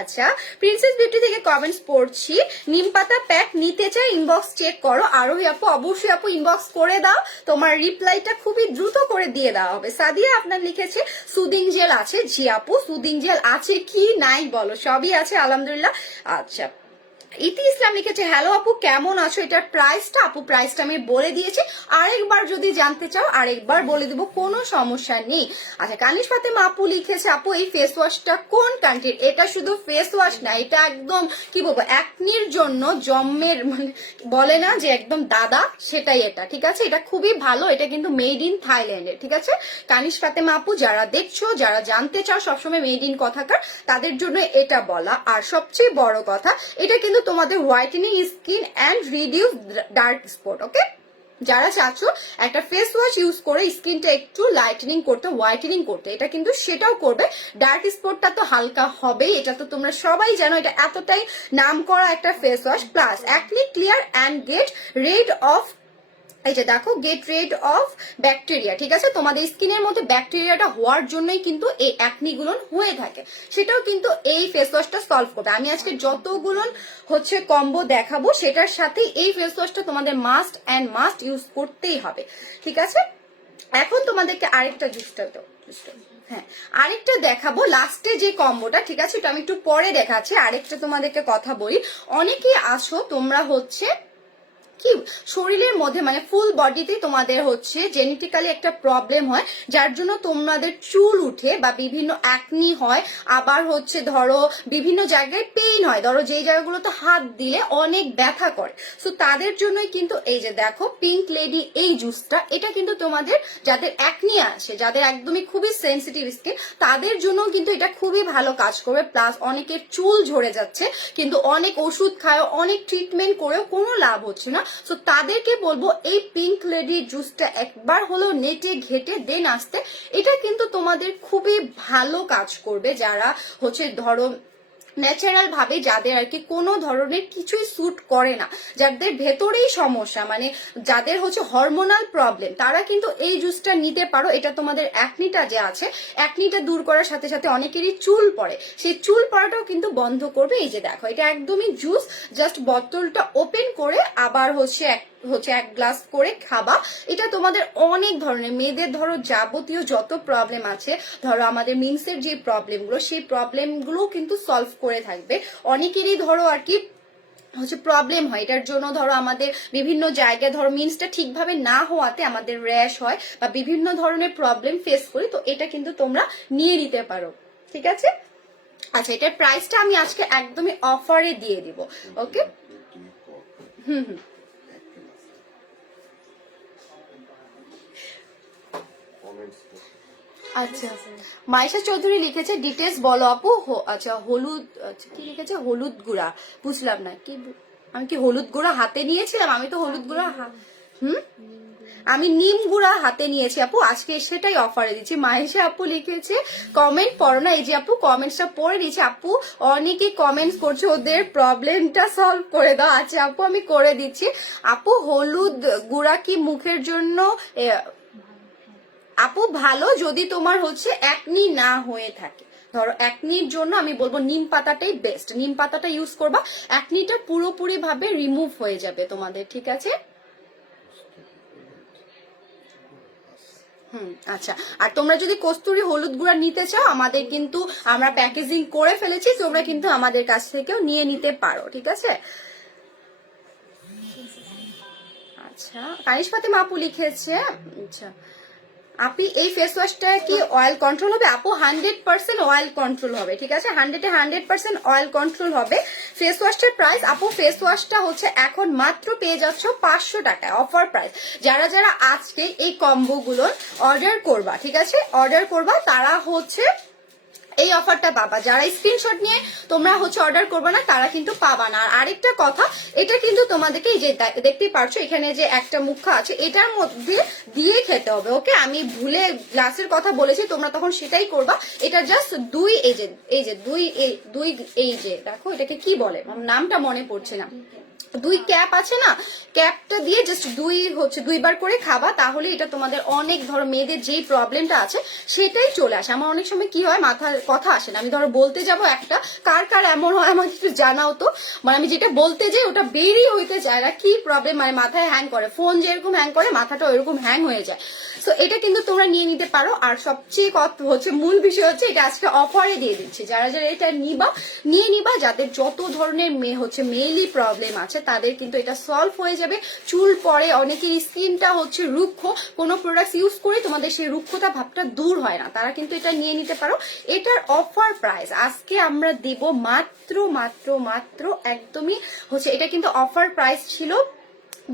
আচ্ছা প্রিন্সেস বিউটি থেকে কমেন্টস পড়ছি, নিম পাতা প্যাক নিতে চাই ইনবক্স চেক করো। আরোহী আপু অবশ্যই আপু ইনবক্স করে দাও, তোমার রিপ্লাইটা খুবই দ্রুত করে দিয়ে দেওয়া হবে। সাদিয়া আপনার লিখেছে সুদিং জেল আছে, জি আপু সুদিং জেল আছে কি নাই বলো, সবই আছে আলহামদুলিল্লাহ। আচ্ছা ইতি ইসলাম লিখেছে হ্যালো আপু কেমন আছো? এটার প্রাইসটা আপু প্রাইসটা আমি বলে দিয়েছি, আরেকবার যদি জানতে চাও আরেকবার বলে দিব, কোনো সমস্যা নেই। আচ্ছা কানিশ ফাতেমা আপু লিখেছে আপু এই ফেস ওয়াশটা কোন কান্ট্রির? এটা শুধু ফেস ওয়াশ না, এটা একদম কি বলবো একনির জন্য জম্মের মানে বলে না যে একদম দাদা, সেটাই এটা, ঠিক আছে? এটা খুবই ভালো, এটা কিন্তু মেড ইন থাইল্যান্ডের, ঠিক আছে? কানিশ ফাতেমা আপু যারা দেখছো যারা জানতে চাও সবসময় মেড ইন কথাকার, তাদের জন্য এটা বলা। আর সবচেয়ে বড় কথা, এটা কিন্তু তোমাদের whitening skin and reduce dark spot, okay? যারা চাচ্ছ একটা ফেস ওয়াশ ইউজ করে স্কিনটা একটু লাইটেনিং করতে, হোয়াইটেনিং করতে, এটা কিন্তু সেটাও করবে। ডার্ক স্পটটা তো হালকা হবেই, এটা তো তোমরা সবাই জানো, এটা এতটাই নাম করা একটা face wash. Plus acne clear and get rid of, এই যে দেখো, গেট রেড অফ ব্যাকটেরিয়া, ঠিক আছে? তোমাদের স্কিনের মধ্যে ব্যাকটেরিয়াটা হওয়ার জন্যই কিন্তু এই অ্যাকনি গুলো হয়ে থাকে, সেটাও কিন্তু এই ফেস ওয়াশটা সলভ করবে। আমি আজকে যতগুলো হচ্ছে কম্বো দেখাবো সেটার সাথে এই ফেস ওয়াশটা তোমাদের মাস্ট অ্যান্ড মাস্ট ইউজ করতেই হবে, ঠিক আছে? এখন তোমাদেরকে আরেকটা জুসটা তো, হ্যাঁ আরেকটা দেখাবো লাস্টে যে কম্বোটা, ঠিক আছে? এটা আমি একটু পরে দেখাচ্ছি। আরেকটা তোমাদেরকে কথা বলি, অনেকেই আসো তোমরা হচ্ছে কি শরীরের মধ্যে মানে ফুল বডিতে তোমাদের হচ্ছে জেনেটিক্যালি একটা প্রবলেম হয়, যার জন্য তোমাদের চুল উঠে বা বিভিন্ন অ্যাকনি হয়, আবার হচ্ছে ধরো বিভিন্ন জায়গায় পেইন হয়, ধরো যেই জায়গাগুলোতে হাত দিলে অনেক ব্যথা করে। সো তাদের জন্যই কিন্তু এই যে দেখো পিঙ্ক লেডি এই জুসটা, এটা কিন্তু তোমাদের যাদের অ্যাকনি আছে, যাদের একদমই খুবই সেন্সিটিভ স্কিন, তাদের জন্য কিন্তু এটা খুবই ভালো কাজ করবে। প্লাস অনেকের চুল ঝরে যাচ্ছে কিন্তু অনেক ওষুধ খায়, অনেক ট্রিটমেন্ট করেও কোনো লাভ হচ্ছে না, সো তাদেরকে বলবো এই পিঙ্ক লেডি জুসটা একবার হলো নেটে ঘেটে দেন আসতে, এটা কিন্তু তোমাদের খুবই ভালো কাজ করবে। যারা হচ্ছে ধরো ন্যাচারাল ভাবে, যাদের আর কি কোনো ধরনের কিছুই স্যুট করে না, যাদের ভেতরেই সমস্যা, মানে যাদের হচ্ছে হরমোনাল প্রবলেম, তারা কিন্তু এই জুসটা নিতে পারো। এটা তোমাদের অ্যাকনিটা যে আছে, অ্যাকনিটা দূর করার সাথে সাথে অনেকেরই চুল পড়ে, সেই চুল পড়াটাও কিন্তু বন্ধ করবে। এই যে দেখো, এটা একদমই জুস, জাস্ট বোতলটা ওপেন করে আবার হচ্ছে এক গ্লাস করে খাবা। এটা তোমাদের অনেক ধরনের মেয়েদের ধরো যাবতীয় যত প্রবলেম আছে, ধরো আমাদের মিন্সের যে প্রবলেমগুলো, সেই প্রবলেমগুলো কিন্তু সলভ করে থাকবে। অনেকেরই ধরো আর কি হচ্ছে প্রবলেম হয়, এটার জন্য ধরো আমাদের বিভিন্ন জায়গায় ধরো মিন্সটা ঠিকভাবে না হওয়াতে আমাদের র্যাশ হয় বা বিভিন্ন ধরনের প্রবলেম ফেস করি, তো এটা কিন্তু তোমরা নিয়ে নিতে পারো, ঠিক আছে? আচ্ছা, এটার প্রাইসটা আমি আজকে একদমই অফারে দিয়ে দিব, ওকে? হুম। আচ্ছা, মাইশা চৌধুরী লিখেছে ডিটেলস বলো আপু। আচ্ছা হলুদ, আচ্ছা কি লিখেছে, হলুদ গুঁড়া, বুঝলাম না কি, আমি কি হলুদ গুঁড়া হাতে নিয়েছিলাম? আমি তো হলুদ গুঁড়া আমি নিম গুঁড়া হাতে নিয়েছি আপু, আজকে সেটাই অফারে দিচ্ছি। মাহেশা আপু লিখেছে কমেন্ট পড়ো না, এই যে আপু কমেন্টসটা পড়ে দিচ্ছে। আপু অনেকে কমেন্টস করছে ওদের প্রবলেমটা সলভ করে দাও। আচ্ছা আপু আমি করে দিচ্ছি। আপু হলুদ গুঁড়া কি মুখের জন্য আপু ভালো, যদি তোমার হচ্ছে অ্যাকনি না হয়ে থাকে। ধরো অ্যাকনির জন্য আমি বলবো নিম পাতাটাই বেস্ট, নিম পাতাটা ইউজ করবা, অ্যাকনিটা পুরোপুরি ভাবে রিমুভ হয়ে যাবে তোমাদের, ঠিক আছে? আচ্ছা, আর তোমরা যদি কস্তুরি হলুদ গুঁড়া নিতে চাও, আমাদের কিন্তু আমরা প্যাকেজিং করে ফেলেছি, তোমরা কিন্তু আমাদের কাছ থেকেও নিয়ে নিতে পারো, ঠিক আছে? আচ্ছা, কানিশ ফাতেমা আপু লিখেছে, আচ্ছা আপনি এই ফেস ওয়াশটা কি অয়েল কন্ট্রোল হবে? আপু 100% অয়েল কন্ট্রোল হবে, ঠিক আছে? 100% অয়েল কন্ট্রোল হবে। ফেস ওয়াশটার প্রাইস আপু, ফেস ওয়াশটা হচ্ছে এখন মাত্র পেয়ে যাচ্ছ 500 টাকায়, অফার প্রাইস। যারা যারা আজকে এই কম্বো গুলো অর্ডার করবা, ঠিক আছে, অর্ডার করবা, তারা হচ্ছে এই অফারটা পাবা। যারা স্ক্রিনশট নিয়ে তোমরা হচ্ছে অর্ডার করবে না, তারা কিন্তু পাবা না। আর আরেকটা কথা, এটা কিন্তু তোমাদেরকে এই যে দেখতেই পারছো এখানে যে একটা মুখা আছে, এটার মধ্যে দিয়ে খেতে হবে, ওকে? আমি ভুলে গ্লাসের কথা বলেছি, তোমরা তখন সেটাই করবা। এটা জাস্ট দুই, এই যে দুই এই যে দেখো এটাকে কি বলে, নামটা মনে পড়ছে না, দুই ক্যাপ আছে না, ক্যাপটা দিয়ে জাস্ট দুইবার করে খাবা, তাহলে এটা তোমাদের অনেক ধরো মেয়েদের যেই প্রবলেমটা আছে সেটাই চলে আসে। আমার অনেক সময় কি হয়, মাথার কথা আসে না, আমি ধরো বলতে যাব একটা, কার কার এমন হয় আমাকে একটু জানাও তো, মানে আমি যেটা বলতে যাই ওটা বেরিয়ে হইতে চায় না, কি প্রবলেম, মানে মাথায় হ্যাং করে, ফোন যেরকম হ্যাং করে মাথাটা ওইরকম হ্যাং হয়ে যায়। সো এটা কিন্তু তোমরা নিয়ে নিতে পারো। আর সবচেয়ে কথা হচ্ছে, মূল বিষয় হচ্ছে এটা আজকে অফারে দিয়ে দিচ্ছি। যারা যারা এটা নিয়ে নিবা, যাদের যত ধরনের মেইলি প্রবলেম আছে তাদের কিন্তু এটা সলভ হয়ে যাবে। চুল পড়ে, অনেকের স্কিনটা হচ্ছে রুক্ষ, কোনো প্রোডাক্ট ইউজ করে তোমাদের সেই রুক্ষতা ভাবটা দূর হয় না, তারা কিন্তু এটা নিয়ে নিতে পারো। এটার অফার প্রাইস আজকে আমরা দিব মাত্র মাত্র মাত্র একদমই হচ্ছে, এটা কিন্তু অফার প্রাইস ছিল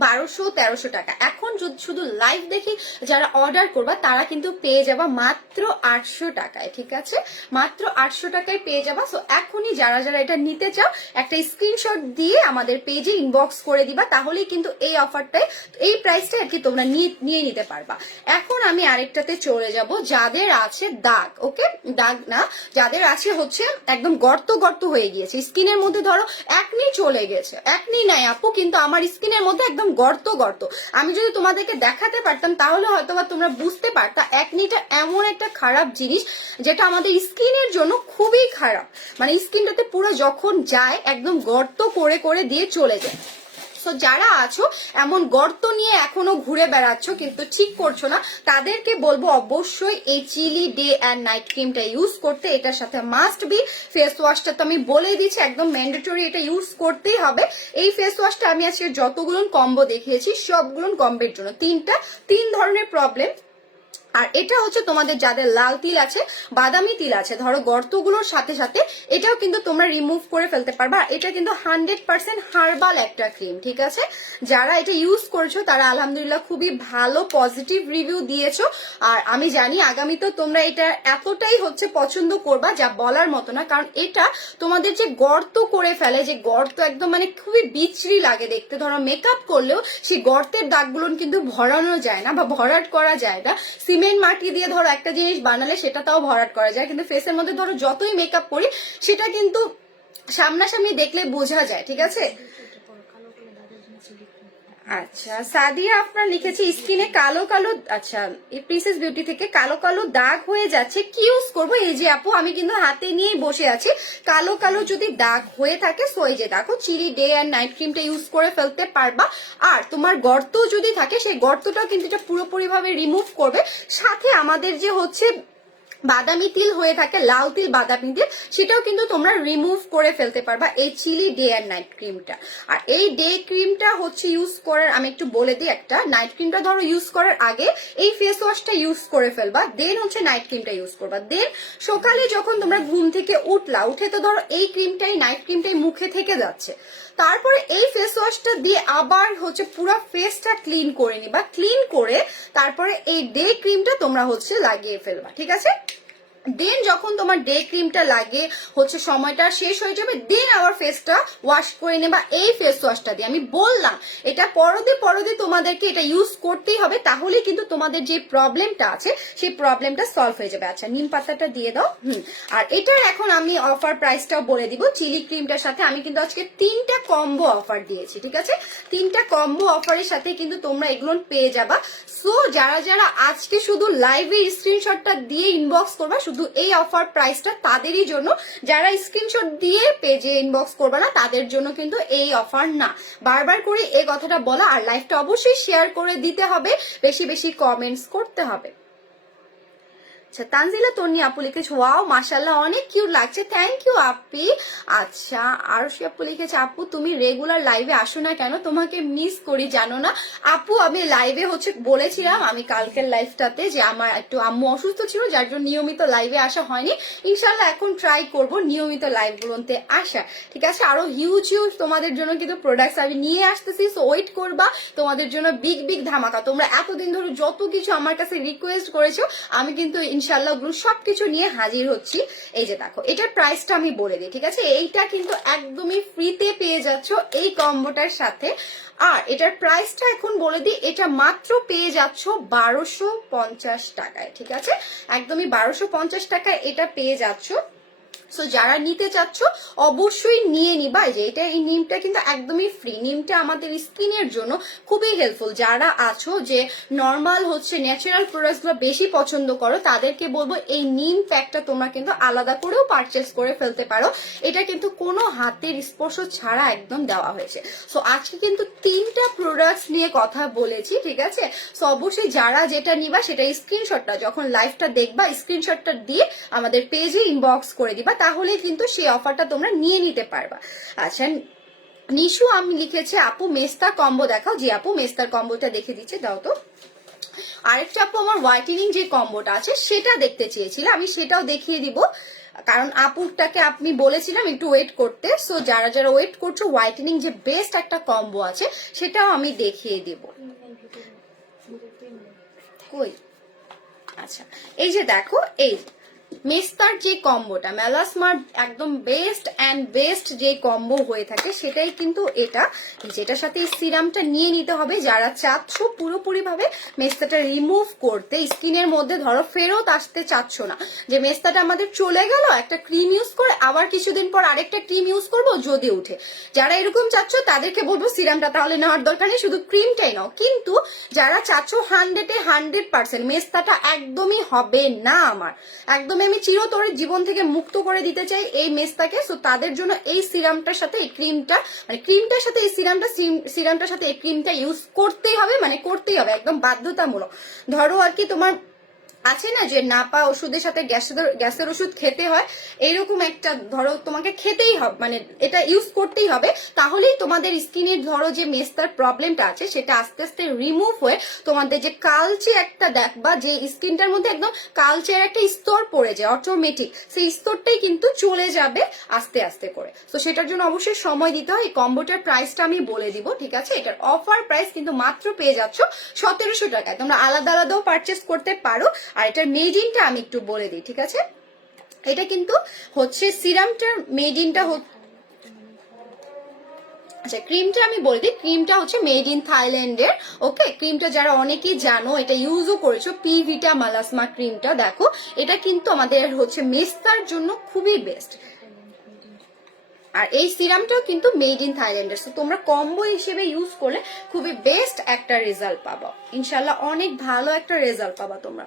1200-1300 টাকা। এখন যদি শুধু লাইভ দেখি যারা অর্ডার করবা তারা কিন্তু পেয়ে যাবা মাত্র 800 টাকায়, ঠিক আছে? মাত্র 800 টাকায় পেয়ে যাবা। সো এখনই যারা যারা এটা নিতে চাও একটা স্ক্রিনশট দিয়ে আমাদের পেজে ইনবক্স করে দিবা, তাহলেই কিন্তু এই অফারটায় এই প্রাইসটা আর কি তোমরা নিয়ে নিতে পারবা। এখন আমি আরেকটাতে চলে যাব, যাদের আছে দাগ, ওকে দাগ না, যাদের আছে হচ্ছে একদম গর্ত গর্ত হয়ে গিয়েছে স্কিনের মধ্যে, ধরো একনি চলে গেছে, একনি নাই আপু কিন্তু আমার স্কিনের মধ্যে একদম গর্ত গর্ত, আমি যদি তোমাদেরকে দেখাতে পারতাম তাহলে হয়তো বা তোমরা বুঝতে পারতা একনিটা এমন একটা খারাপ জিনিস যেটা আমাদের স্কিনের জন্য খুবই খারাপ, মানে স্কিনটাতে পুরো যখন যায় একদম গর্ত করে করে দিয়ে চলে যায়। সো যারা আছো এমন গর্ত নিয়ে এখনো ঘুরে বেড়াচ্ছ কিন্তু ঠিক করছো না, তাদেরকে বলবো অবশ্যই এই চিলি ডে অ্যান্ড নাইট ক্রিমটা ইউজ করতে। এটার সাথে মাস্ট বি ফেস ওয়াশটা তো আমি বলে দিচ্ছি, একদম ম্যান্ডেটরি, এটা ইউজ করতেই হবে। এই ফেস ওয়াশটা আমি আজকে যতগুলো কম্বো দেখিয়েছি সবগুলো কম্বোর জন্য, তিন ধরনের প্রবলেম। আর এটা হচ্ছে তোমাদের যাদের লাল তিল আছে, বাদামি তিল আছে, ধরো গর্তগুলোর সাথে সাথে এটাও কিন্তু তোমরা রিমুভ করে ফেলতে পারবা। এটা কিন্তু 100% হার্বাল একটা ক্রিম, ঠিক আছে? যারা এটা ইউজ করেছো তারা আলহামদুলিল্লাহ খুবই ভালো পজিটিভ রিভিউ দিয়েছো। আর আমি জানি আগামীতেও তোমরা এটা এতটাই হচ্ছে পছন্দ করবা যা বলার মতো না, কারণ এটা তোমাদের যে গর্ত করে ফেলে, যে গর্ত একদম মানে খুবই বিচ্ছিরি লাগে দেখতে, ধরো মেকআপ করলেও সেই গর্তের দাগগুলো কিন্তু ভরানো যায় না বা ভরাট করা যায় না। সিমেন্ট মাটি দিয়ে ধরো একটা জিনিস বানালে সেটা তাও ভরাট করা যায়, কিন্তু ফেসের মধ্যে ধরো যতই মেকআপ করি সেটা কিন্তু সামনাসামনি দেখলে বোঝা যায়, ঠিক আছে? আচ্ছা সাদিয়া আপনার লিখেছে স্কিনে কালো কালো, আচ্ছা এই প্রিন্সেস বিউটি থেকে কালো কালো দাগ হয়ে যাচ্ছে, কি ইউজ করবো? এই যে আপু আমি কিন্তু হাতে নিয়েই বসে আছি, কালো কালো যদি দাগ হয়ে থাকে সো এই যে দেখো চিলি ডে অ্যান্ড নাইট ক্রিমটা ইউজ করে ফেলতে পারবা। আর তোমার গর্ত যদি থাকে সেই গর্তটাও কিন্তু এটা পুরোপুরি ভাবে রিমুভ করবে। সাথে আমাদের যে হচ্ছে বাদামি তিল হয়ে থাকে, লাল তিল বাদামি তিল, সেটাও কিন্তু তোমরা রিমুভ করে ফেলতে পারবা এই চিলি ডে অ্যান্ড নাইট ক্রিমটা। আর এই ডে ক্রিমটা হচ্ছে ইউজ করার আমি একটু বলে দিই, একটা নাইট ক্রিমটা ধরো ইউজ করার আগে এই ফেস ওয়াশটা ইউজ করে ফেলবা, দেন হচ্ছে নাইট ক্রিমটা ইউজ করবা। দেন সকালে যখন তোমরা ঘুম থেকে উঠে তো ধরো এই ক্রিমটাই নাইট ক্রিমটাই মুখে থেকে যাচ্ছে, তারপরে এই ফেস ওয়াশটা দিয়ে আবার হচ্ছে পুরো ফেসটা ক্লিন করে নিবা, ক্লিন করে তারপরে এই ডে ক্রিমটা তোমরা হচ্ছে লাগিয়ে ফেলবা, ঠিক আছে? দেন যখন তোমার ডে ক্রিমটা লাগে হচ্ছে সময়টা শেষ হয়ে যাবে, দেন আবার ফেসটা ওয়াশ করে নেবা এই ফেস ওয়াশটা দিয়ে। আমি বললাম এটা পরদে তোমাদেরকে এটা ইউজ করতেই হবে, তাহলে কিন্তু তোমাদের যে প্রবলেমটা আছে সেই প্রবলেমটা সলভ হয়ে যাবে। আচ্ছা নিম পাতাটা দিয়ে দাও। আর এটার এখন আমি অফার প্রাইসটাও বলে দিব। চিলি ক্রিমটার সাথে আমি কিন্তু আজকে 3টা কম্বো অফার দিয়েছি, ঠিক আছে? 3টা কম্বো অফারের সাথে কিন্তু তোমরা এগুলো পেয়ে যাবা। সো যারা যারা আজকে শুধু লাইভে স্ক্রিনশটটা দিয়ে ইনবক্স করবা, শুধু এই অফার প্রাইসটা তাদেরই জন্য, যারা স্ক্রিনশট দিয়ে পেজে ইনবক্স করবা না তাদের জন্য কিন্তু এই অফার না। বারবার করে এই কথাটা বলা, আর লাইভটা অবশ্যই শেয়ার করে দিতে হবে, বেশি বেশি কমেন্টস করতে হবে। আচ্ছা তানজিলা তন্নি আপু লিখেছে ওয়াও মাশাআল্লাহ অনেক কিউট লাগছে, থ্যাংক ইউ আপি। আচ্ছা আরশি আপু লিখেছে আপু তুমি রেগুলার লাইভে আসো না কেন, তোমাকে মিস করি জানো না। আপু আমি লাইভে হচ্ছে বলেছিলাম আমি কালকের লাইভটাতে যে আমার একটু আম্মু অসুস্থ ছিল যার জন্য নিয়মিত লাইভে আসা হয়নি, ইনশাল্লাহ এখন ট্রাই করব নিয়মিত লাইভগুলোতে আসা, ঠিক আছে? আরো হিউজ হিউজ তোমাদের জন্য কিন্তু প্রোডাক্টস আমি নিয়ে আসতেছি, সো ওয়েট করবা তোমাদের জন্য বিগ বিগ ধামাকা। তোমরা এতদিন ধরে যত কিছু আমার কাছে রিকোয়েস্ট করেছো আমি কিন্তু ইনশাল্লাহ ওগুলো সবকিছু নিয়ে হাজির হচ্ছি। এই যে দেখো এটার প্রাইসটা আমি বলে দিই, ঠিক আছে? এইটা কিন্তু একদমই ফ্রিতে পেয়ে যাচ্ছ এই কম্বোটার সাথে। আর এটার প্রাইসটা এখন বলে দিই, এটা মাত্র পেয়ে যাচ্ছ 1250 টাকায়, ঠিক আছে? একদমই 1250 টাকায় এটা পেয়ে যাচ্ছ। সো যারা নিতে চাচ্ছ অবশ্যই নিয়ে নিবা। যে এটা এই নিমটা কিন্তু একদমই ফ্রি, নিমটা আমাদের স্কিনের জন্য খুবই হেল্পফুল। যারা আছো যে নর্মাল হচ্ছে ন্যাচারাল প্রোডাক্টস গুলো বেশি পছন্দ করো তাদেরকে বলবো এই নিম প্যাকটা তোমরা কিন্তু আলাদা করেও পারচেস করে ফেলতে পারো, এটা কিন্তু কোনো হাতের স্পর্শ ছাড়া একদম দেওয়া হয়েছে। সো আজকে কিন্তু 3টা প্রোডাক্টস নিয়ে কথা বলেছি, ঠিক আছে? সো অবশ্যই যারা যেটা নিবা সেটা স্ক্রিনশটটা যখন লাইভটা দেখবা স্ক্রিনশটটা দিয়ে আমাদের পেজে ইনবক্স করে দিবা, তাহলে কিন্তু সেই অফারটা তোমরা নিয়ে নিতে পারবা। আচ্ছা নিশু আমি লিখেছে আপু মেস্তা কম্বো দেখাও। জি আপু মেস্তার কম্বোটা দেখে দিচ্ছে, দাও তো। আরেকটা আপু আমার হোয়াইটেনিং যে কম্বোটা আছে সেটা দেখতে চেয়েছিল, আমি সেটাও দেখিয়ে দিব। কারণ আপুরটাকে আপনি বলেছিলাম একটু ওয়েট করতে। সো যারা যারা ওয়েট করছো, হোয়াইটেনিং যে বেস্ট একটা কম্বো আছে সেটাও আমি দেখিয়ে দেব। কই, আচ্ছা এই যে দেখো, এই মেস্তার যে কম্বোটা, মেলাসমার একদম বেস্ট অ্যান্ড বেস্ট যে কম্বো হয়ে থাকে সেটাই কিন্তু এটা, যেটার সাথে এই সিরামটা নিয়ে নিতে হবে। যারা চাচ্ছ পুরোপুরি ভাবে মেস্তাটা রিমুভ করতে, স্কিনের মধ্যে ধরো ফেরত আসতে চাচ্ছ না, যে মেস্তাটা আমাদের চলে গেল, একটা ক্রিম ইউজ করে আবার কিছুদিন পর আরেকটা ক্রিম ইউজ করবো যদি উঠে, যারা এরকম চাচ্ছ তাদেরকে বলবো সিরামটা তাহলে নেওয়ার দরকার নেই, শুধু ক্রিমটাই নাও। কিন্তু যারা চাচ্ছ 100% মেস্তাটা একদমই হবে না আমার, একদমই আমি চিরতরে জীবন থেকে মুক্ত করে দিতে চাই এই মেস্তাকে, সো তাদের জন্য এই সিরামটার সাথে এই ক্রিমটা, মানে ক্রিমটার সাথে এই সিরামটার সাথে এই ক্রিমটা ইউজ করতেই হবে, মানে করতেই হবে, একদম বাধ্যতামূলক। ধরো আর কি তোমার আছে না যে নাপা ওষুধের সাথে গ্যাসের ওষুধ খেতে হয়, এইরকম একটা ধরো তোমাকে খেতেই হবে, মানে এটা ইউজ করতেই হবে, তাহলেই তোমাদের স্কিনের ধরো যে মেস্তার প্রবলেমটা আছে সেটা আস্তে আস্তে রিমুভ হয়ে তোমাদের যে কালচে একটা দেখবা, যে স্কিনটার মধ্যে একদম কালচের একটা স্তর পড়ে যায় অটোমেটিক, সেই স্তরটাই কিন্তু চলে যাবে আস্তে আস্তে করে। তো সেটার জন্য অবশ্যই সময় দিতে হয়। এই কম্বোটার প্রাইসটা আমি বলে দিব, ঠিক আছে? এটার অফার প্রাইস কিন্তু মাত্র পেয়ে যাচ্ছ 1700 টাকায়। তোমরা আলাদা আলাদাও পারচেস করতে পারো। আর এটার মেড ইনটা আমি একটু বলে দিই, ঠিক আছে? এটা কিন্তু হচ্ছে সিরামটার মেড ইনটা, আচ্ছা ক্রিমটা আমি বলে দিই, ক্রিমটা হচ্ছে মেড ইন থাইল্যান্ডের। ওকে, ক্রিমটা যারা অনেকেই জানো, এটা ইউজও করেছো, পি ভিটা মালাসমা ক্রিমটা দেখো, এটা কিন্তু আমাদের হচ্ছে মেস্তার জন্য খুবই বেস্ট। আর এই সিরামটাও কিন্তু মেড ইন থাইল্যান্ডের, সো তোমরা কম্বো হিসেবে ইউজ করলে খুবই বেস্ট একটা রেজাল্ট পাবা ইনশাল্লাহ, অনেক ভালো একটা রেজাল্ট পাবা তোমরা।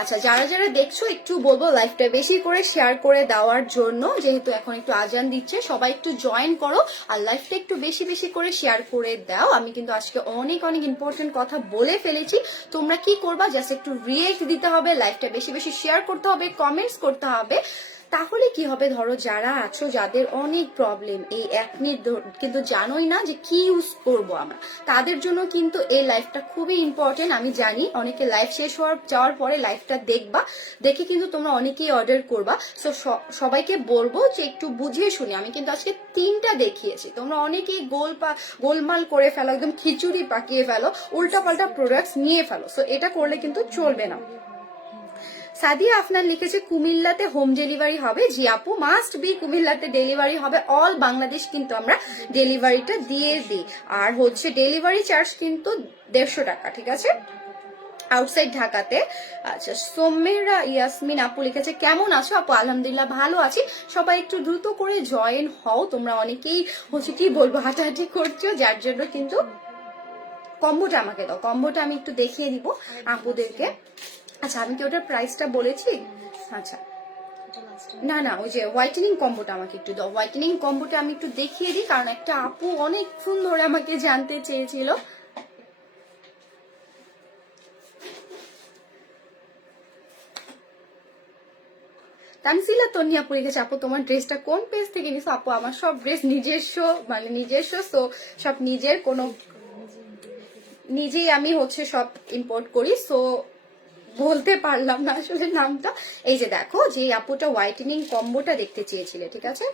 আচ্ছা যারা যারা দেখছো একটু বলবো লাইভটা বেশি করে শেয়ার করে দেওয়ার জন্য, যেহেতু এখন একটু আজান দিচ্ছে, সবাই একটু জয়েন করো আর লাইভটা একটু বেশি বেশি করে শেয়ার করে দাও। আমি কিন্তু আজকে অনেক অনেক ইম্পর্টেন্ট কথা বলে ফেলেছি, তোমরা কি করবা, জাস্ট একটু রিয়েক্ট দিতে হবে, লাইভটা বেশি বেশি শেয়ার করতে হবে, কমেন্টস করতে হবে। তাহলে কি হবে, ধরো যারা আছো যাদের অনেক প্রবলেম এই একনির, কিন্তু জানোই না যে কি ইউজ করবো আমরা, তাদের জন্য কিন্তু এই লাইফটা খুবই ইম্পর্টেন্ট। আমি জানি অনেকে লাইফ শেষ যাওয়ার পরে লাইফটা দেখবা, দেখে কিন্তু তোমরা অনেকেই অর্ডার করবা। সো সবাইকে বলবো যে একটু বুঝিয়ে শুনি, আমি কিন্তু আজকে 3টা দেখিয়েছি, তোমরা অনেকেই গোলমাল করে ফেলো, একদম খিচুড়ি পাকিয়ে ফেলো, উল্টাপাল্টা প্রোডাক্টস নিয়ে ফেলো। সো এটা করলে কিন্তু চলবে না। সাদিয়া আফনান লিখেছে কুমিল্লাতে হোম ডেলিভারি হবে। জি আপু, মাস্ট বি কুমিল্লাতে ডেলিভারি হবে, অল বাংলাদেশ কিন্তু আমরা ডেলিভারিটা দিয়ে দিই। আর হচ্ছে ডেলিভারি চার্জ কিন্তু 150 টাকা, ঠিক আছে, আউটসাইড ঢাকাতে। আচ্ছা সোমেরা ইয়াসমিন আপু লিখেছে কেমন আছো আপু? আলহামদুলিল্লাহ ভালো আছি। সবাই একটু দ্রুত করে জয়েন হও, তোমরা অনেকেই হচ্ছে কি বলবো হাঁটাহাঁটি করছো, যার জন্য কিন্তু কম্বোটা আমাকে দাও, কম্বোটা আমি একটু দেখিয়ে দিব আপুদেরকে। আচ্ছা আমি কি ওটার প্রাইসটা বলেছি? আচ্ছা না না, ওই যে হোয়াইটেনিং কম্বোটা আমাকে একটু দাও, হোয়াইটেনিং কম্বোটা আমি একটু দেখিয়ে দিই, কারণ একটা আপু অনেকক্ষণ ধরে আমাকে জানতে চেয়েছিল। তানসিলা তন্নি আপু লিখেছে আপু তোমার ড্রেসটা কোন পেজ থেকে নিছো? আপু আমার সব ড্রেস নিজস্ব, মানে নিজস্ব, সো সব নিজের, কোনো নিজেই আমি হচ্ছে সব ইম্পোর্ট করি, সো বলতে পারলাম না আসলে নামটা। এই যে দেখো, যে আপুটা হোয়াইটেনিং কম্বোটা দেখতে চেয়েছিলে, ঠিক আছে?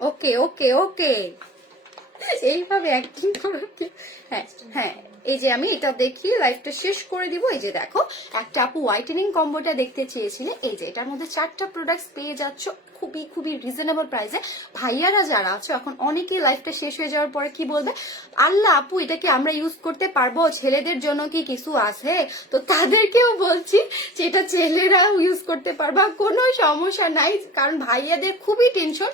ওকে ওকে ওকে, এইভাবে অ্যাক্টিং করো। হ্যাঁ হ্যাঁ, এই যে আমি এটা দেখিয়ে লাইভটা শেষ করে দিব। এই যে দেখো, একটা আপু হোয়াইটেনিং কম্বোটা দেখতে চেয়েছিলে, এই যে এটার মধ্যে 4টা প্রোডাক্টস পেয়ে যাচ্ছ খুবই খুবই রিজনেবল প্রাইসে। ভাইয়ারা যারা আছো এখন অনেকেই লাইফটা শেষ হয়ে যাওয়ার পরে কি বলবে, আল্লাহ আপু এটা কি আমরা ইউজ করতে পারবো, ছেলেদের জন্য কি কিছু আছে? তো তাদেরকেও বলছি যে এটা ছেলেরাও ইউজ করতে পারবা, কোনো সমস্যা নাই, কারণ ভাইয়াদের খুবই টেনশন,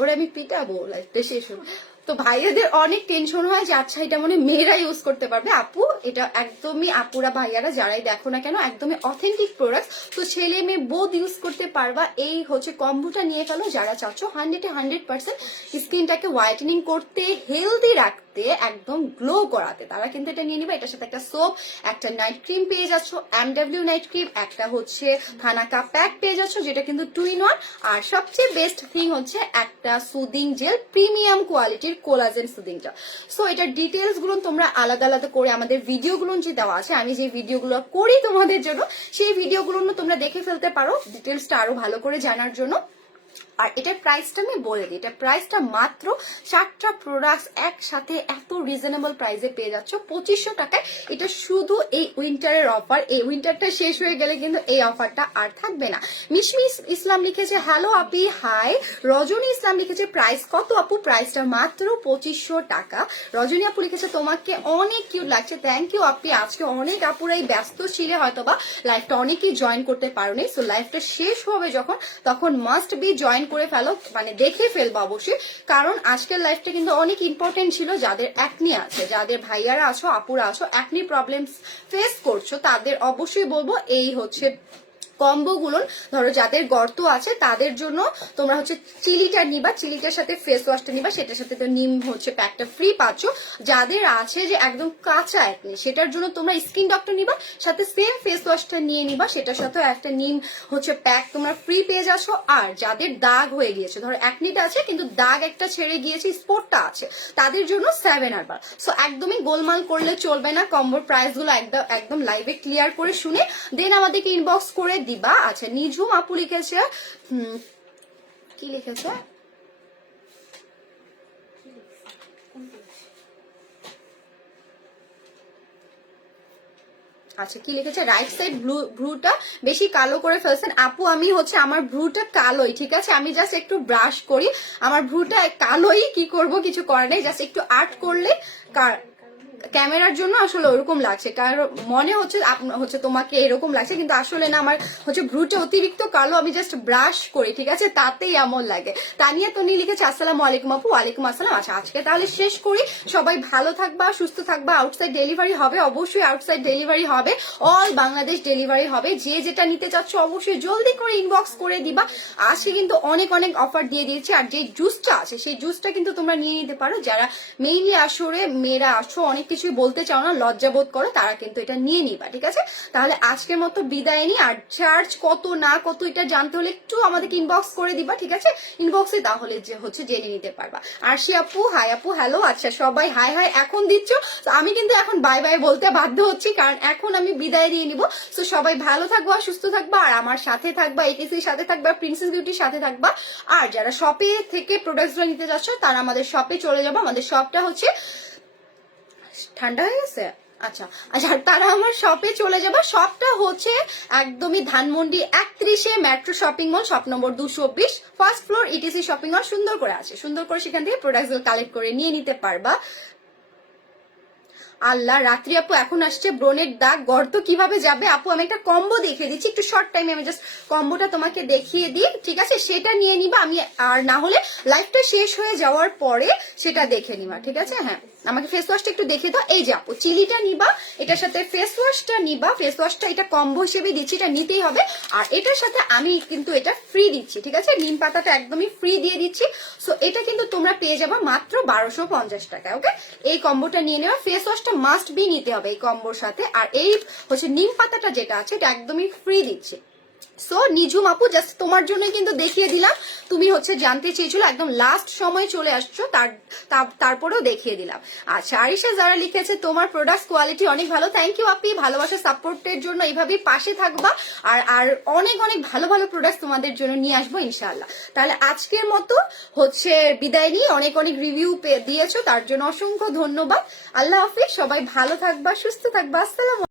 ওরা আমি পিটাবো লাইফটা শেষ হোক। তো ভাইয়াদের অনেক টেনশন হয় যে আচ্ছা এটা মনে মেয়েরা ইউজ করতে পারবে। আপু এটা একদমই, আপুরা ভাইয়ারা যারাই দেখো না কেন, একদমই অথেন্টিক প্রোডাক্ট, তো ছেলে মেয়ে বোধ ইউজ করতে পারবা। এই হচ্ছে কম্বোটা নিয়ে ফেলো যারা চাচ্ছ 100% স্কিনটাকে হোয়াইটেনিং করতে, হেলদি রাখতে, একদম গ্লো করাতে, তারা কিন্তু এটা নিয়ে নিবে। এটার সাথে একটা সোপ, একটা নাইট ক্রিম পেয়ে যাচ্ছ, MW নাইট ক্রিম, একটা হচ্ছে থানাকা প্যাক পেয়ে যাচ্ছ যেটা কিন্তু 2 in 1, আর সবচেয়ে বেস্ট থিং হচ্ছে একটা সুদিং জেল প্রিমিয়াম কোয়ালিটির বডির কোলাজেন সুদিং জেল। সো এটার ডিটেলস গুলো তোমরা আলাদা আলাদা করে আমাদের ভিডিওগুলো যে দেওয়া আছে, আমি যে ভিডিওগুলো করি তোমাদের জন্য, সেই ভিডিওগুলো তোমরা দেখে ফেলতে পারো ডিটেলসটা আরো ভালো করে জানার জন্য। আর এটার প্রাইসটা আমি বলে দিই, এটার প্রাইসটা মাত্র 7টা প্রোডাক্টস একসাথে এত রিজনেবল প্রাইসে পেয়ে যাচ্ছ 2500 টাকায়। এটা শুধু এই উইন্টারের অফার, এই উইন্টারটা শেষ হয়ে গেলে কিন্তু এই অফারটা আর থাকবে না। মিশমি ইসলাম লিখেছে হ্যালো আপি হাই। রজনী ইসলাম লিখেছে প্রাইস কত আপু? প্রাইসটা মাত্র 2500 টাকা। রজনী আপু লিখেছে তোমাকে অনেক কিউট লাগছে, থ্যাংক ইউ আপি। আজকে অনেক আপুরাই ব্যস্ত ছিলে, হয়তোবা লাইভটা অনেকেই জয়েন করতে পারোনি। সো লাইভটা শেষ হবে যখন, তখন মাস্ট বি জয়েন করে ফেলো, মানে দেখে ফেলবো অবশ্যই, কারণ আজকের লাইফটা কিন্তু অনেক ইম্পর্টেন্ট ছিল। যাদের অ্যাকনি আছে, যাদের ভাইয়ারা আছো, আপুরা আছো, অ্যাকনি প্রবলেম ফেস করছো, তাদের অবশ্যই বলবো এই হচ্ছে কম্বো গুলো। ধরো যাদের গর্ত আছে তাদের জন্য তোমরা হচ্ছে চিলিটা নিবা, চিলিটার সাথে ফেস ওয়াশটা নিবা, সেটার সাথে তো নিম হচ্ছে প্যাকটা ফ্রি পাচ্ছ। যাদের আছে যে একদম কাঁচা অ্যাকনি, সেটার জন্য তোমরা স্কিন ডক্টর নিবা, সাথে সেম ফেস ওয়াশটা নিয়ে নিবা, সেটার সাথে একটা নিম হচ্ছে প্যাক তোমরা ফ্রি পেয়ে যাচ্ছ। আর যাদের দাগ হয়ে গিয়েছে, ধরো অ্যাকনিটা আছে কিন্তু দাগ একটা ছেড়ে গিয়েছে, স্পটটা আছে, তাদের জন্য 7 হার্বাল। সো একদমই গোলমাল করলে চলবে না, কম্বোর প্রাইস গুলো একদম লাইভে ক্লিয়ার করে শুনে দেন আমাদেরকে ইনবক্স করে দিবা। আচ্ছা, নিঝুম আপু লিখেছে, কি লিখেছে, আচ্ছা কি লিখেছে, রাইট সাইড ভ্রুটা বেশি কালো করে ফেলছেন আপু। আমি হচ্ছে আমার ভ্রুটা কালোই, ঠিক আছে, আমি জাস্ট একটু ব্রাশ করি, আমার ভ্রুটা কালোই, কি করব, কিছু করার নেই, জাস্ট একটু আর্ট করলে ক্যামেরার জন্য আসলে ওরকম লাগছে, কারণ মনে হচ্ছে তোমাকে এরকম লাগছে, কিন্তু আসলে না, আমার হচ্ছে ভ্রুটা অতিরিক্ত কালো, আমি জাস্ট ব্রাশ করি, ঠিক আছে, তাতেই এমন লাগে। তানিয়া তনি লিখেছে আসসালামু আলাইকুম আপু। ওয়ালাইকুম আসসালাম। আচ্ছা আজকে তাহলে শেষ করি, সবাই ভালো থাকবা, সুস্থ থাকবা। আউটসাইড ডেলিভারি হবে, অবশ্যই আউটসাইড ডেলিভারি হবে, অল বাংলাদেশ ডেলিভারি হবে। যে যেটা নিতে চাচ্ছ অবশ্যই জলদি করে ইনবক্স করে দিবা। আজকে কিন্তু অনেক অনেক অফার দিয়ে দিয়েছে। আর যে জুসটা আছে সেই জুসটা কিন্তু তোমরা নিয়ে নিতে পারো, যারা মেইনলি আসরে মেয়েরা আসো, অনেক কিছুই বলতে চাও না, লজ্জাবোধ করো, তারা কিন্তু এটা নিয়ে নিবা, ঠিক আছে। তাহলে আজকের মতো বিদায় নি। আর চার্জ কত না কত এটা জানতে হলে একটু আমাদেরকে ইনবক্স করে দিবা, ঠিক আছে, ইনবক্সে তাহলে যে হচ্ছে জেনে নিতে পারবা। আর সে আপু হাই আপু হ্যালো। আচ্ছা সবাই হাই হাই এখন দিচ্ছ, আমি কিন্তু এখন বাই বাই বলতে বাধ্য হচ্ছি, কারণ এখন আমি বিদায় দিয়ে নিব। তো সবাই ভালো থাকবা, সুস্থ থাকবা, আর আমার সাথে থাকবা, এটিসির সাথে থাকবা, প্রিন্সেস বিউটির সাথে থাকবা। আর যারা শপে থেকে প্রোডাক্টগুলো নিতে যাচ্ছ তারা আমাদের শপে চলে যাবো। আমাদের শপটা হচ্ছে, ঠান্ডা হয়ে গেছে, আচ্ছা আচ্ছা, তারা আমার শপে চলে যাবে। শপটা হচ্ছে একদমই ধানমন্ডি 31-এ metro shopping mall, shop number 220, first floor, ETC shopping mall. সুন্দর করে আছে, সুন্দর করে সেখান থেকে প্রোডাক্টগুলো কালেক্ট করে নিয়ে নিতে পারবা। আল্লাহ, রাত্রি আপু এখন আসছে ব্রণের দাগ, গর্ত কিভাবে যাবে আপু? আমি একটা কম্বো দেখিয়ে দিচ্ছি, একটু শর্ট টাইমে আমি জাস্ট কম্বোটা তোমাকে দেখিয়ে দিই, ঠিক আছে, সেটা নিয়ে নিবা। আমি আর না হলে লাইফটা শেষ হয়ে যাওয়ার পরে সেটা দেখে নিবা, ঠিক আছে। হ্যাঁ, আমাকে ফেস ওয়াশটা একটু দেখে দাও। এই যে আপু চিলিটা নিবা, এটার সাথে ফেস ওয়াশটা নিবা, ফেস ওয়াশটা এটা কম্বো হিসেবে দিচ্ছি, এটা নিতেই হবে। আর এটার সাথে আমি কিন্তু এটা ফ্রি দিচ্ছি, ঠিক আছে, নিম পাতাটা একদমই ফ্রি দিয়ে দিচ্ছি। সো এটা কিন্তু তোমরা পেয়ে যাবা মাত্র 1250 টাকায়। ওকে, এই কম্বোটা নিয়ে নেওয়া। ফেস ওয়াশটা মাস্ট বি নিতে হবে এই কম্বোর সাথে। আর এই হচ্ছে নিম পাতাটা যেটা আছে এটা একদমই ফ্রি দিচ্ছে। সো নিঝুম আপু জাস্ট তোমার জন্য কিন্তু দেখিয়ে দিলাম, তুমি হচ্ছে জানতে চেয়েছিল, একদম লাস্ট সময় চলে আসছো, তারপরেও দেখিয়ে দিলাম। আচ্ছা, আরিশা যারা লিখেছে তোমার প্রোডাক্ট কোয়ালিটি অনেক ভালো, থ্যাংক ইউ আপনি, ভালোবাসা সাপোর্টের জন্য এইভাবেই পাশে থাকবা। আর আর অনেক অনেক ভালো ভালো প্রোডাক্ট তোমাদের জন্য নিয়ে আসবো ইনশাআল্লাহ। তাহলে আজকের মতো হচ্ছে বিদায় নিয়ে, অনেক অনেক রিভিউ দিয়েছো তার জন্য অসংখ্য ধন্যবাদ। আল্লাহ হাফিজ, সবাই ভালো থাকবা, সুস্থ থাকবা, আসসালাম।